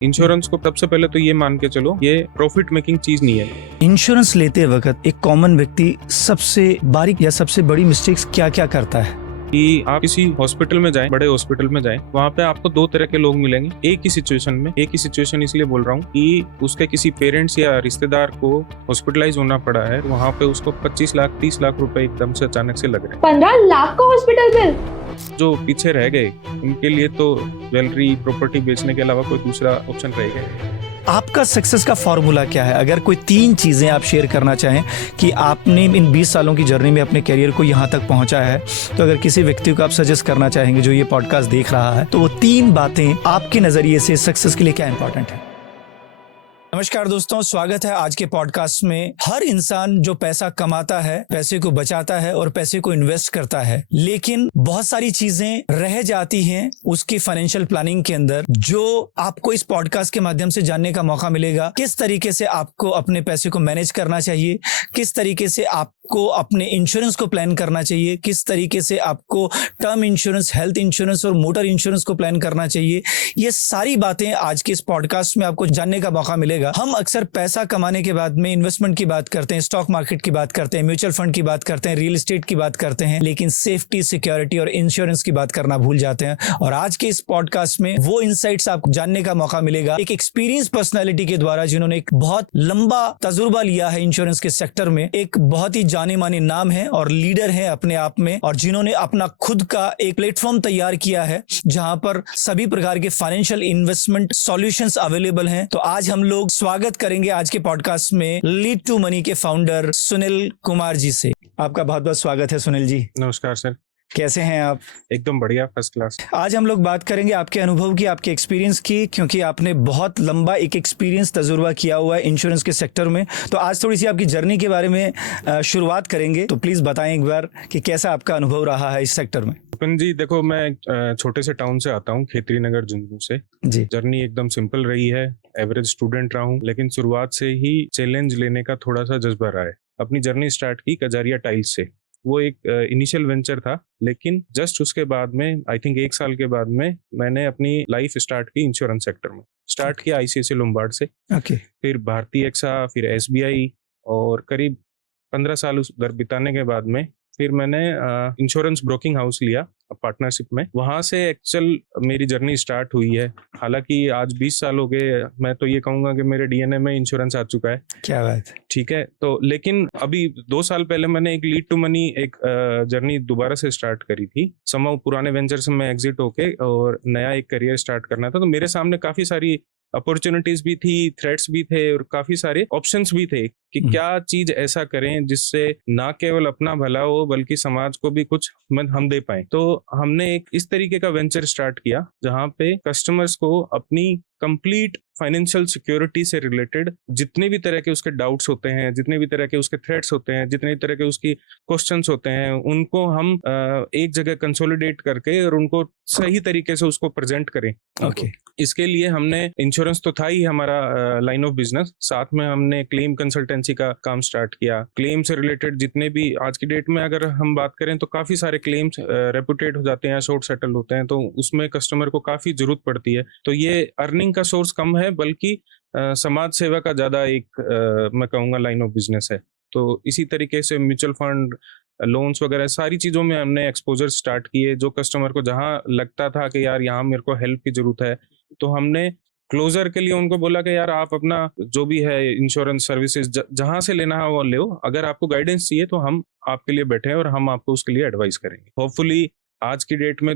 Insurance को सबसे पहले तो ये मान के चलो, ये प्रॉफिट मेकिंग चीज नहीं है। इंश्योरेंस लेते वक्त एक कॉमन व्यक्ति सबसे बारीक या सबसे बड़ी मिस्टेक्स क्या क्या करता है? कि आप किसी हॉस्पिटल में जाएं, बड़े हॉस्पिटल में जाएं, वहाँ पे आपको दो तरह के लोग मिलेंगे एक ही सिचुएशन में। एक ही सिचुएशन इसलिए बोल रहा हूँ कि उसके किसी पेरेंट्स या रिश्तेदार को हॉस्पिटलाइज होना पड़ा है, वहाँ पे उसको 25 लाख 30 लाख रुपए एकदम से अचानक से लग रहे हैं। 15 लाख का हॉस्पिटल बिल। जो पीछे रह गए उनके लिए तो ज्वेलरी प्रॉपर्टी बेचने के अलावा कोई दूसरा ऑप्शन रहेगा। आपका सक्सेस का फॉर्मूला क्या है? अगर कोई 3 चीजें आप शेयर करना चाहें कि आपने इन 20 सालों की जर्नी में अपने करियर को यहाँ तक पहुँचा है, तो अगर किसी व्यक्ति को आप सजेस्ट करना चाहेंगे जो ये पॉडकास्ट देख रहा है, तो वो 3 बातें आपके नजरिए से सक्सेस के लिए क्या इंपॉर्टेंट है? नमस्कार दोस्तों, स्वागत है आज के पॉडकास्ट में। हर इंसान जो पैसा कमाता है, पैसे को बचाता है और पैसे को इन्वेस्ट करता है, लेकिन बहुत सारी चीजें रह जाती हैं उसकी फाइनेंशियल प्लानिंग के अंदर, जो आपको इस पॉडकास्ट के माध्यम से जानने का मौका मिलेगा। किस तरीके से आपको अपने पैसे को मैनेज करना चाहिए, किस तरीके से आपको अपने इंश्योरेंस को प्लान करना चाहिए, किस तरीके से आपको टर्म इंश्योरेंस, हेल्थ इंश्योरेंस और मोटर इंश्योरेंस को प्लान करना चाहिए। ये सारी बातें आज के इस पॉडकास्ट में आपको जानने का मौका मिलेगा। हम अक्सर पैसा कमाने के बाद में इन्वेस्टमेंट की बात करते हैं, स्टॉक मार्केट की बात करते हैं, म्यूचुअल फंड की बात करते हैं, रियल एस्टेट की बात करते हैं, लेकिन सेफ्टी, सिक्योरिटी और इंश्योरेंस की बात करना भूल जाते हैं। और आज के इस पॉडकास्ट में वो इनसाइट्स आपको जानने का मौका मिलेगा एक एक्सपीरियंस पर्सनैलिटी के द्वारा, जिन्होंने एक बहुत लंबा तजुर्बा लिया है इंश्योरेंस के सेक्टर में, एक बहुत ही जाने माने नाम है और लीडर है अपने आप में, और जिन्होंने अपना खुद का एक प्लेटफॉर्म तैयार किया है जहां पर सभी प्रकार के फाइनेंशियल इन्वेस्टमेंट सॉल्यूशंस अवेलेबल हैं। तो आज हम लोग स्वागत करेंगे आज के पॉडकास्ट में लीड टू मनी के फाउंडर सुनील कुमार जी से। आपका बहुत बहुत स्वागत है सुनील जी। नमस्कार सर, कैसे हैं आप? एकदम बढ़िया, फर्स्ट क्लास। आज हम लोग बात करेंगे आपके अनुभव की, आपके एक्सपीरियंस की, क्योंकि आपने बहुत लंबा एक एक्सपीरियंस तजुर्बा किया हुआ है इंश्योरेंस के सेक्टर में। तो आज थोड़ी सी आपकी जर्नी के बारे में शुरुआत करेंगे, तो प्लीज बताएं एक बार कि कैसा आपका अनुभव रहा है इस सेक्टर में। विपिन जी, देखो मैं छोटे से टाउन से आता हूँ, खेतरी नगर झुंझुनू से जी। जर्नी एकदम सिंपल रही है, एवरेज स्टूडेंट रहा हूँ, लेकिन शुरुआत से ही चैलेंज लेने का थोड़ा सा जज्बा रहा है। अपनी जर्नी स्टार्ट की कजारिया टाइल्स से। वो एक इनिशियल वेंचर था, लेकिन जस्ट उसके बाद में आई थिंक 1 साल के बाद में मैंने अपनी लाइफ स्टार्ट की इंश्योरेंस सेक्टर में। स्टार्ट किया आईसीआईसीआई लोम्बार्ड से, ओके। फिर भारतीय एक्सा, फिर एसबीआई, और करीब 15 साल उधर बिताने के बाद में फिर मैंने इंश्योरेंस ब्रोकिंग हाउस लिया पार्टनरशिप में। वहां से एक्चुअल मेरी जर्नी स्टार्ट हुई है। हालांकि आज 20 साल हो गए, मैं तो ये कहूंगा कि मेरे डीएनए में इंश्योरेंस आ चुका है। क्या बात है। ठीक है, तो लेकिन अभी 2 साल पहले मैंने एक लीड टू मनी एक जर्नी दोबारा से स्टार्ट करी थी। समाउ पुराने वेंचर से मैं एग्जिट होके और नया एक करियर स्टार्ट करना था। तो मेरे सामने काफी सारी अपॉर्चुनिटीज भी थी, थ्रेट्स भी थे और काफी सारे ऑप्शंस भी थे कि क्या चीज ऐसा करें जिससे ना केवल अपना भला हो बल्कि समाज को भी कुछ हम दे पाए। तो हमने एक इस तरीके का वेंचर स्टार्ट किया जहां पे कस्टमर्स को अपनी कंप्लीट फाइनेंशियल सिक्योरिटी से रिलेटेड जितने भी तरह के उसके डाउट्स होते हैं, जितने भी तरह के उसके थ्रेट्स होते हैं, जितने भी तरह के उसकी क्वेश्चंस होते हैं, उनको हम एक जगह कंसोलिडेट करके और उनको सही तरीके से उसको प्रेजेंट करें। ओके। इसके लिए हमने इंश्योरेंस तो था ही हमारा लाइन ऑफ बिजनेस, साथ में हमने क्लेम कंसल्टेंसी का काम स्टार्ट किया। क्लेम से रिलेटेड जितने भी आज की डेट में अगर हम बात करें तो काफी सारे क्लेम्स रेपुटेड हो जाते हैं, शॉर्ट सेटल होते हैं, तो उसमें कस्टमर को काफी जरूरत पड़ती है। तो ये अर्निंग का सोर्स कम है, बल्कि समाज सेवा का ज्यादा एक मैं कहूँगा लाइन ऑफ बिजनेस है। तो इसी तरीके से म्यूचुअल फंड, लोन्स वगैरह सारी चीजों में हमने एक्सपोजर स्टार्ट किए। जो कस्टमर को जहां लगता था कि यार यहाँ मेरे को हेल्प की जरूरत है, तो हमने क्लोजर के लिए उनको बोला कि यार आप अपना जो भी है इंश्योरेंस सर्विसेज जहां से लेना है वो ले, अगर आपको गाइडेंस चाहिए तो हम आपके लिए बैठे हैं और हम आपको उसके लिए एडवाइस करेंगे। होपफुली आज की डेट में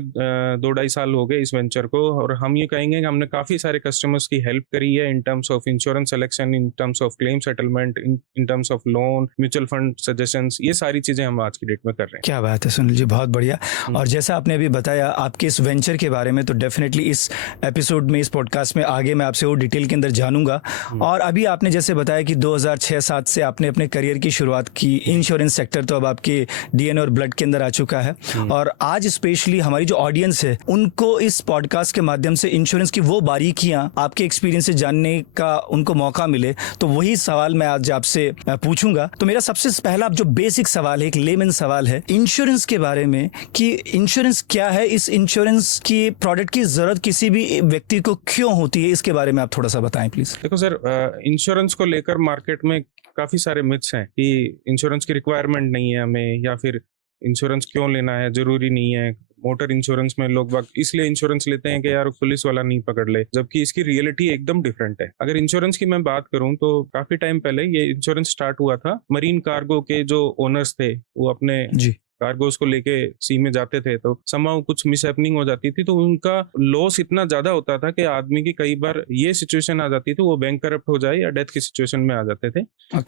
2-2.5 साल हो गए इस वेंचर को, और हम ये कहेंगे कि हमने काफी सारे कस्टमर्स की हेल्प करी है in terms of insurance selection, in terms of claim settlement, in terms of loan, mutual fund suggestions. ये सारी चीजें हम आज की डेट में कर रहे हैं। क्या बात है सुनील जी, बहुत बढ़िया। और जैसा आपने अभी बताया आपके इस वेंचर के बारे में, तो डेफिनेटली इस एपिसोड में, इस पॉडकास्ट में आगे मैं आपसे वो डिटेल के अंदर जानूंगा। और अभी आपने जैसे बताया कि 2006-07 से आपने अपने करियर की शुरुआत की। इंश्योरेंस सेक्टर तो अब आपके डीएनए और ब्लड के अंदर आ चुका है, और आज इस स्पेशली हमारी जो ऑडियंस है उनको इस पॉडकास्ट के माध्यम से इंश्योरेंस की वो बारीकियां आपके एक्सपीरियंस से जानने का उनको मौका मिले, तो वही सवाल मैं आज आपसे पूछूंगा। तो मेरा सबसे पहला जो बेसिक सवाल है, एक लेमन सवाल है इंश्योरेंस के बारे में कि इंश्योरेंस क्या है, इस इंश्योरेंस की प्रोडक्ट की जरूरत किसी भी व्यक्ति को क्यों होती है, इसके बारे में आप थोड़ा सा बताएं प्लीज। देखो सर, इंश्योरेंस को लेकर मार्केट में काफी सारे मिथ्स हैं कि इंश्योरेंस की रिक्वायरमेंट नहीं है हमें, या फिर इंश्योरेंस क्यों लेना है, जरूरी नहीं है। मोटर इंश्योरेंस में लोग बाग इसलिए इंश्योरेंस लेते हैं कि यार पुलिस वाला नहीं पकड़ ले, जबकि इसकी रियलिटी एकदम डिफरेंट है। अगर इंश्योरेंस की मैं बात करूं तो काफी टाइम पहले ये इंश्योरेंस स्टार्ट हुआ था। मरीन कार्गो के जो ओनर्स थे वो अपने जी कार्गोस को लेके सी में जाते थे, तो समाउ कुछ मिसहैपनिंग हो जाती थी, तो उनका लॉस इतना ज्यादा होता था कि आदमी की कई बार ये सिचुएशन आ जाती थी वो बैंक करप्ट हो जाए या डेथ की सिचुएशन में आ जाते थे,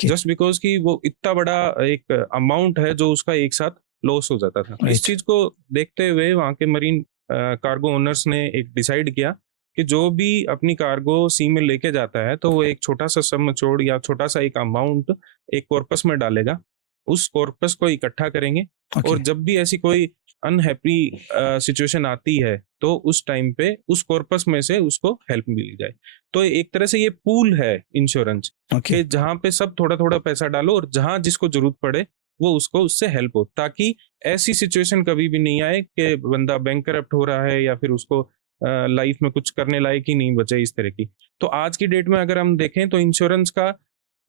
जस्ट बिकॉज कि वो इतना बड़ा एक अमाउंट है जो उसका एक साथ लॉस हो जाता था। इस चीज को देखते हुए वहां के मरीन कार्गो ओनर्स ने एक डिसाइड किया कि जो भी अपनी कार्गो सी में लेके जाता है तो वो एक छोटा सा सम छोड़ या छोटा सा एक अमाउंट एक कॉर्पस में डालेगा, उस कॉर्पस को इकट्ठा करेंगे और जब भी ऐसी कोई अनहैप्पी सिचुएशन आती है तो उस टाइम पे उस कॉर्पस में से उसको हेल्प मिल जाए। तो एक तरह से ये पूल है इंश्योरेंस कि जहां पे सब थोड़ा थोड़ा पैसा डालो और जहां जिसको जरूरत पड़े वो उसको उससे हेल्प हो, ताकि ऐसी सिचुएशन कभी भी नहीं आए कि बंदा बैंक करप्ट हो रहा है या फिर उसको लाइफ में कुछ करने लायक ही नहीं बचे इस तरह की। तो आज की डेट में अगर हम देखें तो इंश्योरेंस का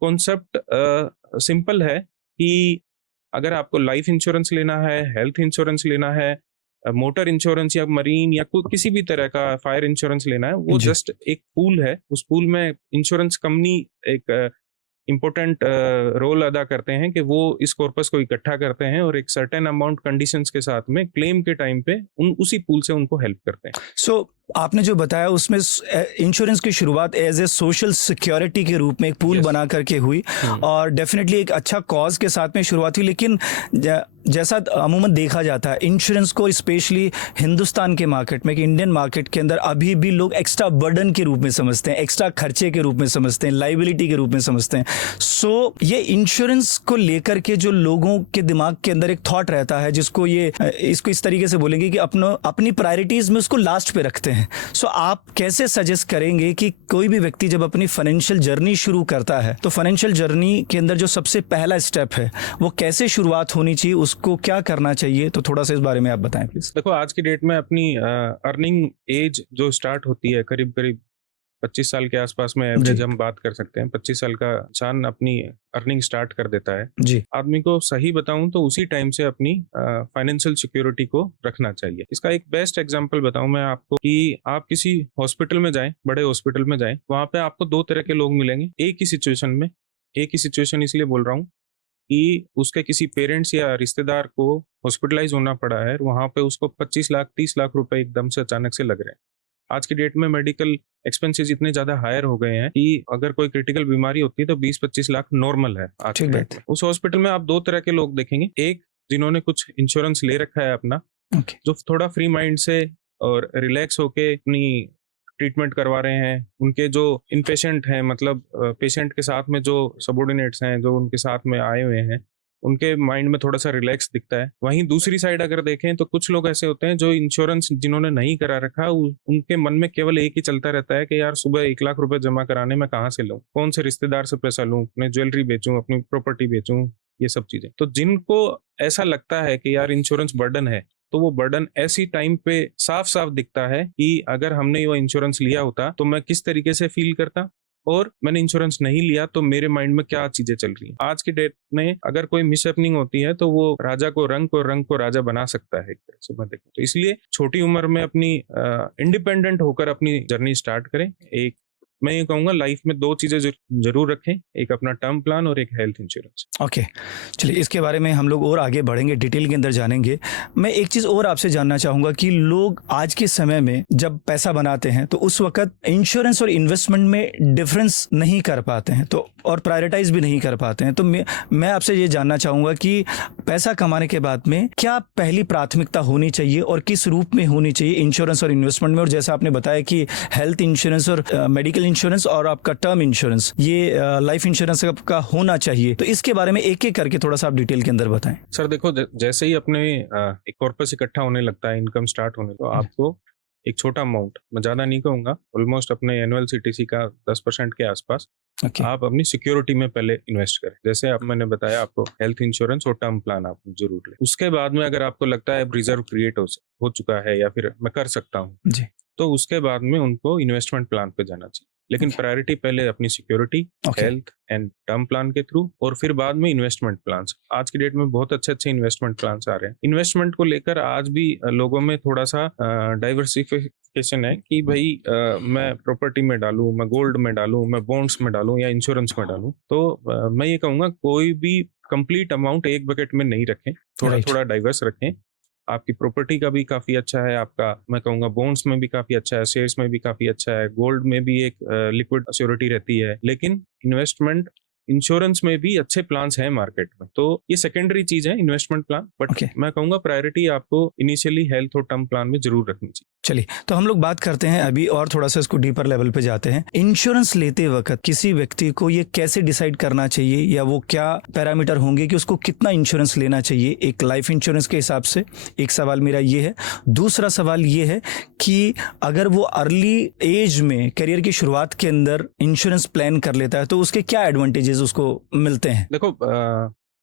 कॉन्सेप्ट सिंपल है कि अगर आपको लाइफ इंश्योरेंस लेना है, हेल्थ इंश्योरेंस लेना है, मोटर इंश्योरेंस या मरीन या किसी भी तरह का फायर इंश्योरेंस लेना है, वो जस्ट एक पूल है। उस पूल में इंश्योरेंस कंपनी एक इम्पोर्टेंट रोल अदा करते हैं कि वो इस कॉर्पस को इकट्ठा करते हैं और एक सर्टेन अमाउंट कंडीशंस के साथ में क्लेम के टाइम पे उसी पूल से उनको हेल्प करते हैं। सो आपने जो बताया उसमें इंश्योरेंस की शुरुआत एज ए सोशल सिक्योरिटी के रूप में एक पूल बना करके हुई और डेफिनेटली एक अच्छा कॉज के साथ में शुरुआत हुई, लेकिन जैसा अमूमन देखा जाता है इंश्योरेंस को स्पेशली हिंदुस्तान के मार्केट में, कि इंडियन मार्केट के अंदर अभी भी लोग एक्स्ट्रा बर्डन के रूप में समझते हैं, एक्स्ट्रा खर्चे के रूप में समझते हैं, लाइबिलिटी के रूप में समझते हैं। सो ये इंश्योरेंस को लेकर के जो लोगों के दिमाग के अंदर एक थॉट रहता है जिसको ये इसको इस तरीके से बोलेंगे कि अपनी प्रायोरिटीज में उसको लास्ट पे रखते हैं। सो आप कैसे सजेस्ट करेंगे कि कोई भी व्यक्ति जब अपनी फाइनेंशियल जर्नी शुरू करता है तो फाइनेंशियल जर्नी के अंदर जो सबसे पहला स्टेप है वो कैसे शुरुआत होनी चाहिए, उसको क्या करना चाहिए, तो थोड़ा सा इस बारे में आप बताएं प्लीज। देखो, आज की डेट में अपनी अर्निंग एज जो स्टार्ट होती है करीब करीब 25 साल के आसपास में एवरेज हम बात कर सकते हैं। 25 साल का इंसान अपनी अर्निंग स्टार्ट कर देता है जी। आदमी को सही बताऊं तो उसी टाइम से अपनी फाइनेंशियल सिक्योरिटी को रखना चाहिए। इसका एक बेस्ट एग्जांपल बताऊं मैं आपको कि आप किसी हॉस्पिटल में जाएं, बड़े हॉस्पिटल में जाएं, वहां पे आपको दो तरह के लोग मिलेंगे एक ही सिचुएशन में। एक ही सिचुएशन इसलिए बोल रहा हूँ कि उसके किसी पेरेंट्स या रिश्तेदार को हॉस्पिटलाइज होना पड़ा है, वहां पे उसको 25 लाख 30 लाख रुपए एकदम से अचानक से लग रहे हैं। आज की डेट में मेडिकल एक्सपेंसेस इतने ज्यादा हायर हो गए हैं कि अगर कोई क्रिटिकल बीमारी होती है तो 20-25 लाख नॉर्मल है आज की डेट में। उस हॉस्पिटल में आप दो तरह के लोग देखेंगे, एक जिन्होंने कुछ इंश्योरेंस ले रखा है अपना, जो थोड़ा फ्री माइंड से और रिलैक्स होके अपनी ट्रीटमेंट करवा रहे हैं। उनके जो इनपेशेंट हैं, मतलब पेशेंट के साथ में जो सबऑर्डिनेट्स हैं जो उनके साथ में आए हुए हैं, उनके माइंड में थोड़ा सा रिलैक्स दिखता है। वहीं दूसरी साइड अगर देखें तो कुछ लोग ऐसे होते हैं जो इंश्योरेंस जिन्होंने नहीं करा रखा, उनके मन में केवल एक ही चलता रहता है कि यार सुबह 1 लाख रुपए जमा कराने में कहाँ से लूं, कौन से रिश्तेदार से पैसा लूं, अपने ज्वेलरी बेचूं, अपनी प्रॉपर्टी बेचूं, ये सब चीजें। तो जिनको ऐसा लगता है कि यार इंश्योरेंस बर्डन है, तो वो बर्डन ऐसी टाइम पे साफ साफ दिखता है कि अगर हमने वो इंश्योरेंस लिया होता तो मैं किस तरीके से फील करता, और मैंने इंश्योरेंस नहीं लिया तो मेरे माइंड में क्या चीजें चल रही हैं। आज की डेट में अगर कोई मिसहैपनिंग होती है तो वो राजा को रंग को राजा बना सकता है एक तरह से मैं देखूं। तो इसलिए छोटी उम्र में अपनी इंडिपेंडेंट होकर अपनी जर्नी स्टार्ट करें। एक मैं ये कहूंगा लाइफ में दो चीजें जरूर रखें, एक अपना टर्म प्लान और एक हेल्थ इंश्योरेंस। ओके, चलिए इसके बारे में हम लोग और आगे बढ़ेंगे, डिटेल के अंदर जानेंगे। मैं एक चीज़ और आपसे जानना चाहूँगा कि लोग आज के समय में जब पैसा बनाते हैं तो उस वक्त इंश्योरेंस और इन्वेस्टमेंट में डिफरेंस नहीं कर पाते हैं, तो और प्रायोरिटाइज भी नहीं कर पाते हैं। तो मैं आपसे ये जानना चाहूँगा कि पैसा कमाने के बाद में क्या पहली प्राथमिकता होनी चाहिए और किस रूप में होनी चाहिए इंश्योरेंस और इन्वेस्टमेंट में। और जैसा आपने बताया कि हेल्थ इंश्योरेंस और मेडिकल इंश्योरेंस और आपका टर्म इंश्योरेंस, ये लाइफ इंश्योरेंस आपका होना चाहिए, तो इसके बारे में एक एक करके थोड़ा सा आप डिटेल के अंदर बताएं। सर देखो, जैसे ही अपने एक कॉर्पस इकट्ठा होने लगता है, इनकम स्टार्ट होने, तो आपको एक छोटा अमाउंट, मैं ज़्यादा नहीं कहूँगा, ऑलमोस्ट अपने एनुअल सीटीसी का 10% के आसपास ओके, आप अपनी सिक्योरिटी में पहले इन्वेस्ट करें। जैसे आप, मैंने बताया आपको, हेल्थ इंश्योरेंस और टर्म प्लान आप जरूर लें। उसके बाद में अगर आपको लगता है रिजर्व क्रिएट हो चुका है या फिर मैं कर सकता हूँ, जी, तो उसके बाद में उनको इन्वेस्टमेंट प्लान पे जाना चाहिए। लेकिन प्रायोरिटी पहले अपनी security, okay, health and term plan के थ्रू, और फिर बाद में इन्वेस्टमेंट प्लान्स। आज की डेट में बहुत अच्छे अच्छे इन्वेस्टमेंट प्लान्स आ रहे हैं। इन्वेस्टमेंट को लेकर आज भी लोगों में थोड़ा सा डाइवर्सिफिकेशन है कि भाई मैं प्रॉपर्टी में डालूं, मैं गोल्ड में डालूं, मैं बॉन्ड्स में डालूं या इंश्योरेंस में डालूं। तो मैं ये कहूंगा, कोई भी कंप्लीट अमाउंट एक बकेट में नहीं रखें, थोड़ा Right. थोड़ा डाइवर्स रखें। आपकी प्रॉपर्टी का भी काफी अच्छा है, आपका मैं कहूंगा बॉन्ड्स में भी काफी अच्छा है, शेयर्स में भी काफी अच्छा है, गोल्ड में भी एक लिक्विड सिक्योरिटी रहती है, लेकिन इन्वेस्टमेंट इंश्योरेंस में भी अच्छे प्लान्स हैं मार्केट में। तो ये सेकेंडरी चीज है इन्वेस्टमेंट प्लान, बट Okay. मैं कहूंगा प्रायोरिटी आपको इनिशियली हेल्थ और टर्म प्लान में जरूर रखनी चाहिए। चलिए, तो हम लोग बात करते हैं अभी और थोड़ा सा इसको डीपर लेवल पे जाते हैं। इंश्योरेंस लेते वक्त किसी व्यक्ति को ये कैसे डिसाइड करना चाहिए, या वो क्या पैरामीटर होंगे कि उसको कितना इंश्योरेंस लेना चाहिए एक लाइफ इंश्योरेंस के हिसाब से? एक सवाल मेरा ये है। दूसरा सवाल ये है कि अगर वो अर्ली एज में करियर की शुरुआत के अंदर इंश्योरेंस प्लान कर लेता है तो उसके क्या एडवांटेजेस उसको मिलते हैं? देखो,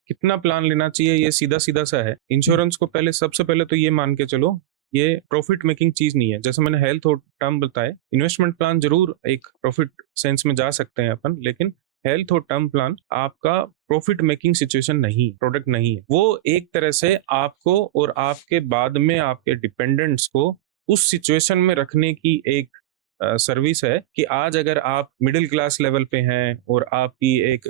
कितना प्लान लेना चाहिए ये सीधा सीधा सा है। इंश्योरेंस को पहले, सबसे पहले तो ये मान के चलो, ये प्रॉफिट मेकिंग चीज नहीं है। जैसे मैंने हेल्थ और टर्म बताए, इन्वेस्टमेंट प्लान जरूर एक प्रॉफिट सेंस में जा सकते हैं अपन, लेकिन हेल्थ और टर्म प्लान आपका प्रॉफिट मेकिंग सिचुएशन नहीं, प्रोडक्ट नहीं है। वो एक तरह से आपको और आपके बाद में आपके डिपेंडेंट्स को उस सिचुएशन में रखने की एक सर्विस है कि आज अगर आप मिडिल क्लास लेवल पे हैं और आपकी एक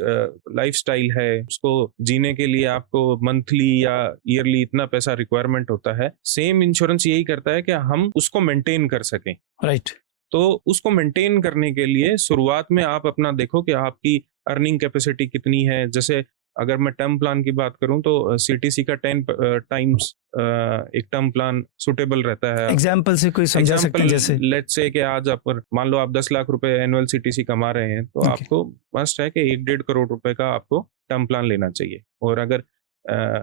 लाइफस्टाइल है, उसको जीने के लिए आपको मंथली या ईयरली इतना पैसा रिक्वायरमेंट होता है, सेम इंश्योरेंस यही करता है कि हम उसको मेंटेन कर सकें। राइट। तो उसको मेंटेन करने के लिए शुरुआत में आप अपना देखो कि आपकी अर्निंग कैपेसिटी कितनी है। जैसे अगर मैं टर्म प्लान की बात करूं तो सीटीसी का 10 टाइम्स एक टर्म प्लान सुटेबल रहता है। एग्जाम्पल से कोई समझा सकते हैं? जैसे लेट्स से कि आज आप मान लो आप 10 लाख रुपए एनुअल सीटीसी कमा रहे हैं, तो आपको मस्ट है कि 1-1.5 करोड़ रुपए का आपको टर्म प्लान लेना चाहिए। और अगर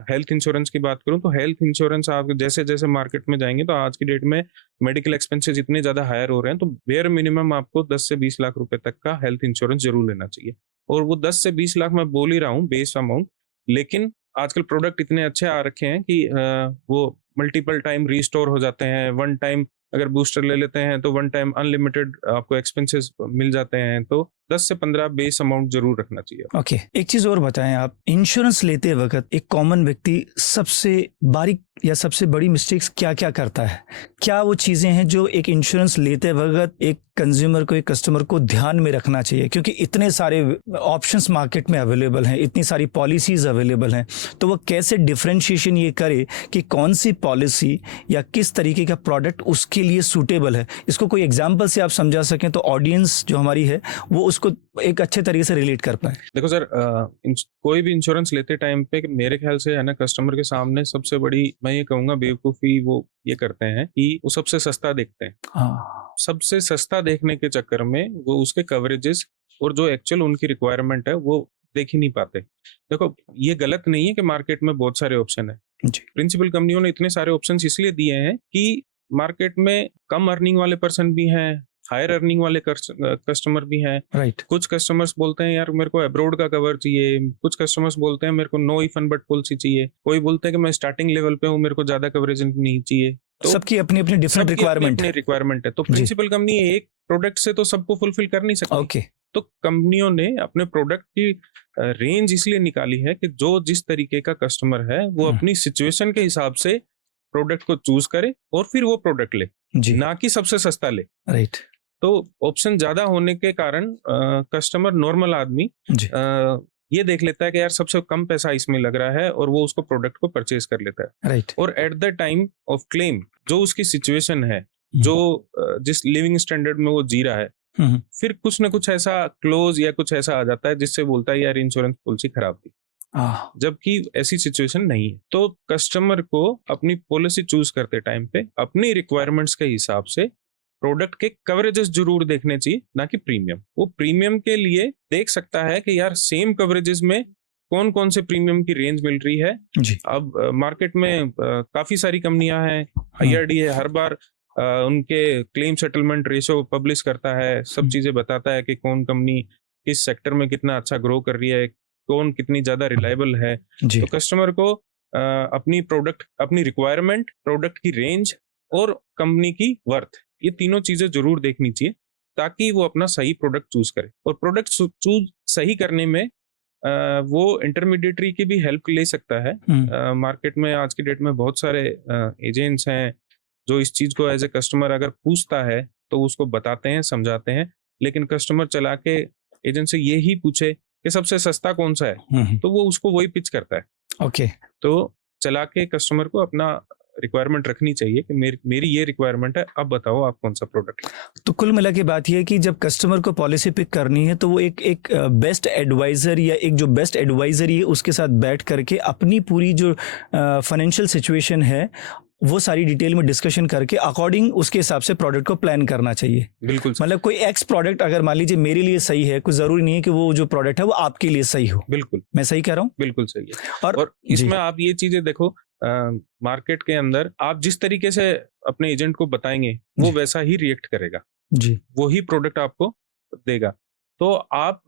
हेल्थ इंश्योरेंस की बात करूं तो हेल्थ इंश्योरेंस आप जैसे जैसे मार्केट में जाएंगे तो आज की डेट में मेडिकल एक्सपेंसेस इतने ज्यादा हायर हो रहे हैं, तो बेयर मिनिमम आपको 10 से 20 लाख रुपए तक का हेल्थ इंश्योरेंस जरूर लेना चाहिए। और वो 10 से 20 लाख मैं बोल ही रहा हूँ बेस अमाउंट, लेकिन आजकल प्रोडक्ट इतने अच्छे आ रखे हैं कि वो मल्टीपल टाइम रिस्टोर हो जाते हैं। वन टाइम अगर बूस्टर ले लेते हैं तो वन टाइम अनलिमिटेड आपको एक्सपेंसेस मिल जाते हैं। तो 10 से 15 बेस अमाउंट जरूर रखना चाहिए। ओके, एक चीज और बताएं आप, इंश्योरेंस लेते वक्त एक कॉमन व्यक्ति सबसे बारीक या सबसे बड़ी मिस्टेक्स क्या क्या करता है? क्या वो चीजें हैं जो एक इंश्योरेंस लेते वक्त एक कंज्यूमर को, एक कस्टमर को ध्यान में रखना चाहिए? क्योंकि इतने सारे ऑप्शंस मार्केट में अवेलेबल हैं, इतनी सारी पॉलिसीज अवेलेबल हैं, तो वो कैसे डिफरेंशिएशन ये करे कि कौन सी पॉलिसी या किस तरीके का प्रोडक्ट उसके लिए सूटेबल है? इसको कोई एग्जाम्पल से आप समझा सकें तो ऑडियंस जो हमारी है वो उसको एक अच्छे तरीके से रिलेट कर पाए। देखो सर, कोई भी इंश्योरेंस लेते टाइम पे मेरे ख्याल से है ना, कस्टमर के सामने सबसे बड़ी मैं ये कहूंगा बेवकूफी वो ये करते हैं कि वो सबसे सस्ता देखते हैं। हाँ, सबसे सस्ता देखने के चक्कर में वो उसके कवरेजेस और जो एक्चुअल उनकी रिक्वायरमेंट है वो देख ही नहीं पाते। देखो, ये गलत नहीं है कि मार्केट में बहुत सारे ऑप्शन है। जी, प्रिंसिपल कंपनियों ने इतने सारे ऑप्शन इसलिए दिए हैं कि मार्केट में कम अर्निंग वाले पर्सन भी हैं, हायर अर्निंग वाले कस्टमर भी हैं। राइट, कुछ कस्टमर्स बोलते हैं यार मेरे को अब्रॉड का कवर चाहिए, कुछ कस्टमर्स बोलते हैं मेरे को know if and but policy चाहिए, कोई बोलते हैं कि मैं स्टार्टिंग लेवल पे हूँ, मेरे को ज्यादा कवरेज नहीं चाहिए। तो सबकी अपनी अपनी डिफरेंट रिक्वायरमेंट है। तो प्रिंसिपल कंपनी एक प्रोडक्ट से तो सबको फुलफिल कर नहीं सकती। ओके, तो कंपनियों ने अपने प्रोडक्ट की रेंज इसलिए निकाली है कि जो जिस तरीके का कस्टमर है वो अपनी सिचुएशन के हिसाब से प्रोडक्ट को चूज करे और फिर वो प्रोडक्ट ले, जी, ना कि सबसे सस्ता ले। राइट, तो ऑप्शन ज्यादा होने के कारण कस्टमर, नॉर्मल आदमी जी, ये देख लेता है कि यार सबसे कम पैसा इसमें लग रहा है और वो उसको प्रोडक्ट को परचेज कर लेता है। राइट, और eight the time of claim जो उसकी सिचुएशन है, जो जिस लिविंग स्टैंडर्ड में वो जी रहा है, फिर कुछ ना कुछ ऐसा क्लोज या कुछ ऐसा आ जाता है जिससे बोलता है यार इंश्योरेंस पॉलिसी खराब थी, जबकि ऐसी सिचुएशन नहीं है। तो कस्टमर को अपनी पॉलिसी चूज करते टाइम पे अपनी रिक्वायरमेंट्स के हिसाब से प्रोडक्ट के कवरेजेस जरूर देखने चाहिए, ना कि प्रीमियम। वो प्रीमियम के लिए देख सकता है कि यार सेम कवरेजेस में कौन कौन से प्रीमियम की रेंज मिल रही है। जी। अब मार्केट में काफी सारी कंपनियां हैं, IRDA हर बार उनके क्लेम सेटलमेंट रेशो पब्लिश करता है, सब चीजें बताता है कि कौन कंपनी किस सेक्टर में कितना अच्छा ग्रो कर रही है, कौन कितनी ज्यादा रिलायबल है। जी। तो कस्टमर को अपनी प्रोडक्ट, अपनी रिक्वायरमेंट, प्रोडक्ट की रेंज और कंपनी की वर्थ, ये तीनों चीजें जरूर देखनी चाहिए ताकि वो अपना सही प्रोडक्ट चूज करे। और प्रोडक्ट चूज सही करने में वो इंटरमीडिएटरी की भी हेल्प ले सकता है। मार्केट में आज की डेट में बहुत सारे एजेंट्स हैं जो इस चीज को एज ए कस्टमर अगर पूछता है तो उसको बताते हैं, समझाते हैं, लेकिन कस्टमर चला के एजेंट से ये ही पूछे कि सबसे सस्ता कौन सा है, तो वो उसको वही पिच करता है। ओके। तो चला के कस्टमर को अपना रिक्वायरमेंट रखनी चाहिए कि मेरी ये रिक्वायरमेंट है, अब बताओ आप कौन सा प्रोडक्ट। तो कुल मिला के बात यह है कि जब कस्टमर को पॉलिसी पिक करनी है तो वो एक बेस्ट एडवाइजर या एक जो बेस्ट एडवाइजरी है उसके साथ बैठ करके अपनी पूरी जो फाइनेंशियल सिचुएशन है वो सारी डिटेल में डिस्कशन करके अकॉर्डिंग उसके हिसाब से प्रोडक्ट को प्लान करना चाहिए। बिल्कुल। मतलब कोई एक्स प्रोडक्ट अगर मान लीजिए मेरे लिए सही है, कोई जरूरी नहीं है कि वो जो प्रोडक्ट है वो आपके लिए सही हो। बिल्कुल, मैं सही कह रहा हूँ? बिल्कुल सही है। और इसमें आप ये चीजें देखो, मार्केट के अंदर आप जिस तरीके से अपने एजेंट को बताएंगे वो वैसा ही रिएक्ट करेगा जी, वही प्रोडक्ट आपको देगा। तो आप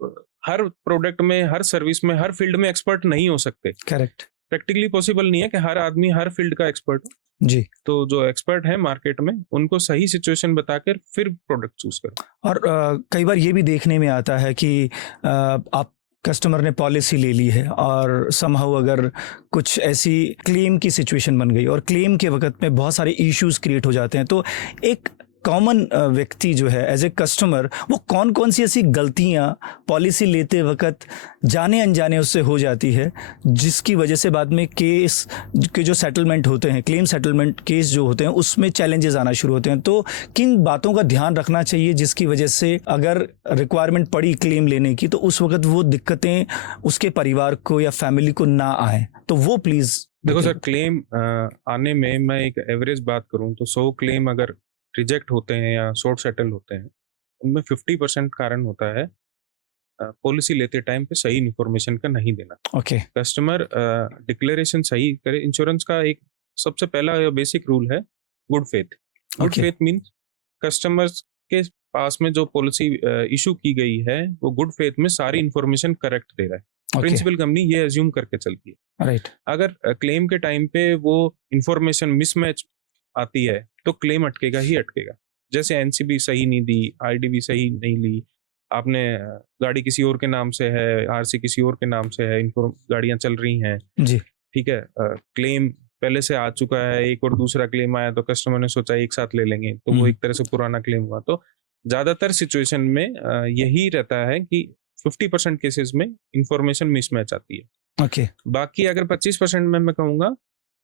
हर प्रोडक्ट में, हर सर्विस में, हर फील्ड में एक्सपर्ट नहीं हो सकते। करेक्ट। प्रैक्टिकली पॉसिबल नहीं है कि हर आदमी हर फील्ड का एक्सपर्ट हो। जी। तो जो एक्सपर्ट है मार्केट में उनको सही सिचुएशन बताकर फिर प्रोडक्ट चूज करो। और कई बार ये भी देखने में आता है कि आप कस्टमर ने पॉलिसी ले ली है और समहाउ अगर कुछ ऐसी क्लेम की सिचुएशन बन गई और क्लेम के वक्त में बहुत सारे इश्यूज क्रिएट हो जाते हैं, तो एक कॉमन व्यक्ति जो है एज ए कस्टमर वो कौन कौन सी ऐसी गलतियां पॉलिसी लेते वक्त जाने अनजाने उससे हो जाती है जिसकी वजह से बाद में केस के जो सेटलमेंट होते हैं, क्लेम सेटलमेंट केस जो होते हैं उसमें चैलेंजेस आना शुरू होते हैं। तो किन बातों का ध्यान रखना चाहिए जिसकी वजह से अगर रिक्वायरमेंट पड़ी क्लेम लेने की तो उस वक्त वो दिक्कतें उसके परिवार को या फैमिली को ना आए? तो वो प्लीज देखो सर, क्लेम आने में मैं एक एवरेज बात करूं तो 100 क्लेम अगर रिजेक्ट होते हैं या शॉर्ट सेटल होते हैं, उनमें 50% कारण होता है पॉलिसी लेते टाइम पे सही इन्फॉर्मेशन का नहीं देना। ओके। कस्टमर डिक्लेरेशन सही करे। इंश्योरेंस का एक सबसे पहला बेसिक रूल है good faith. Good faith means customers के पास में जो पॉलिसी इशू की गई है वो गुड फेथ में सारी इन्फॉर्मेशन करेक्ट दे रहा है। प्रिंसिपल कंपनी ये एज्यूम करके चलती है। राइट। अगर क्लेम के टाइम पे वो इन्फॉर्मेशन मिसमैच आती है तो क्लेम अटकेगा ही अटकेगा। जैसे NCB सही नहीं दी, IDV सही नहीं ली, आपने गाड़ी किसी और के नाम से है, RC किसी और के नाम से है, गाड़ियां चल रही हैं जी, ठीक है, क्लेम पहले से आ चुका है, एक और दूसरा क्लेम आया तो कस्टमर ने सोचा एक साथ ले लेंगे तो वो एक तरह से पुराना क्लेम हुआ। तो ज्यादातर सिचुएशन में यही रहता है कि 50% केसेस में इंफॉर्मेशन मिसमैच आती है। ओके। बाकी अगर 25% में मैं कहूँगा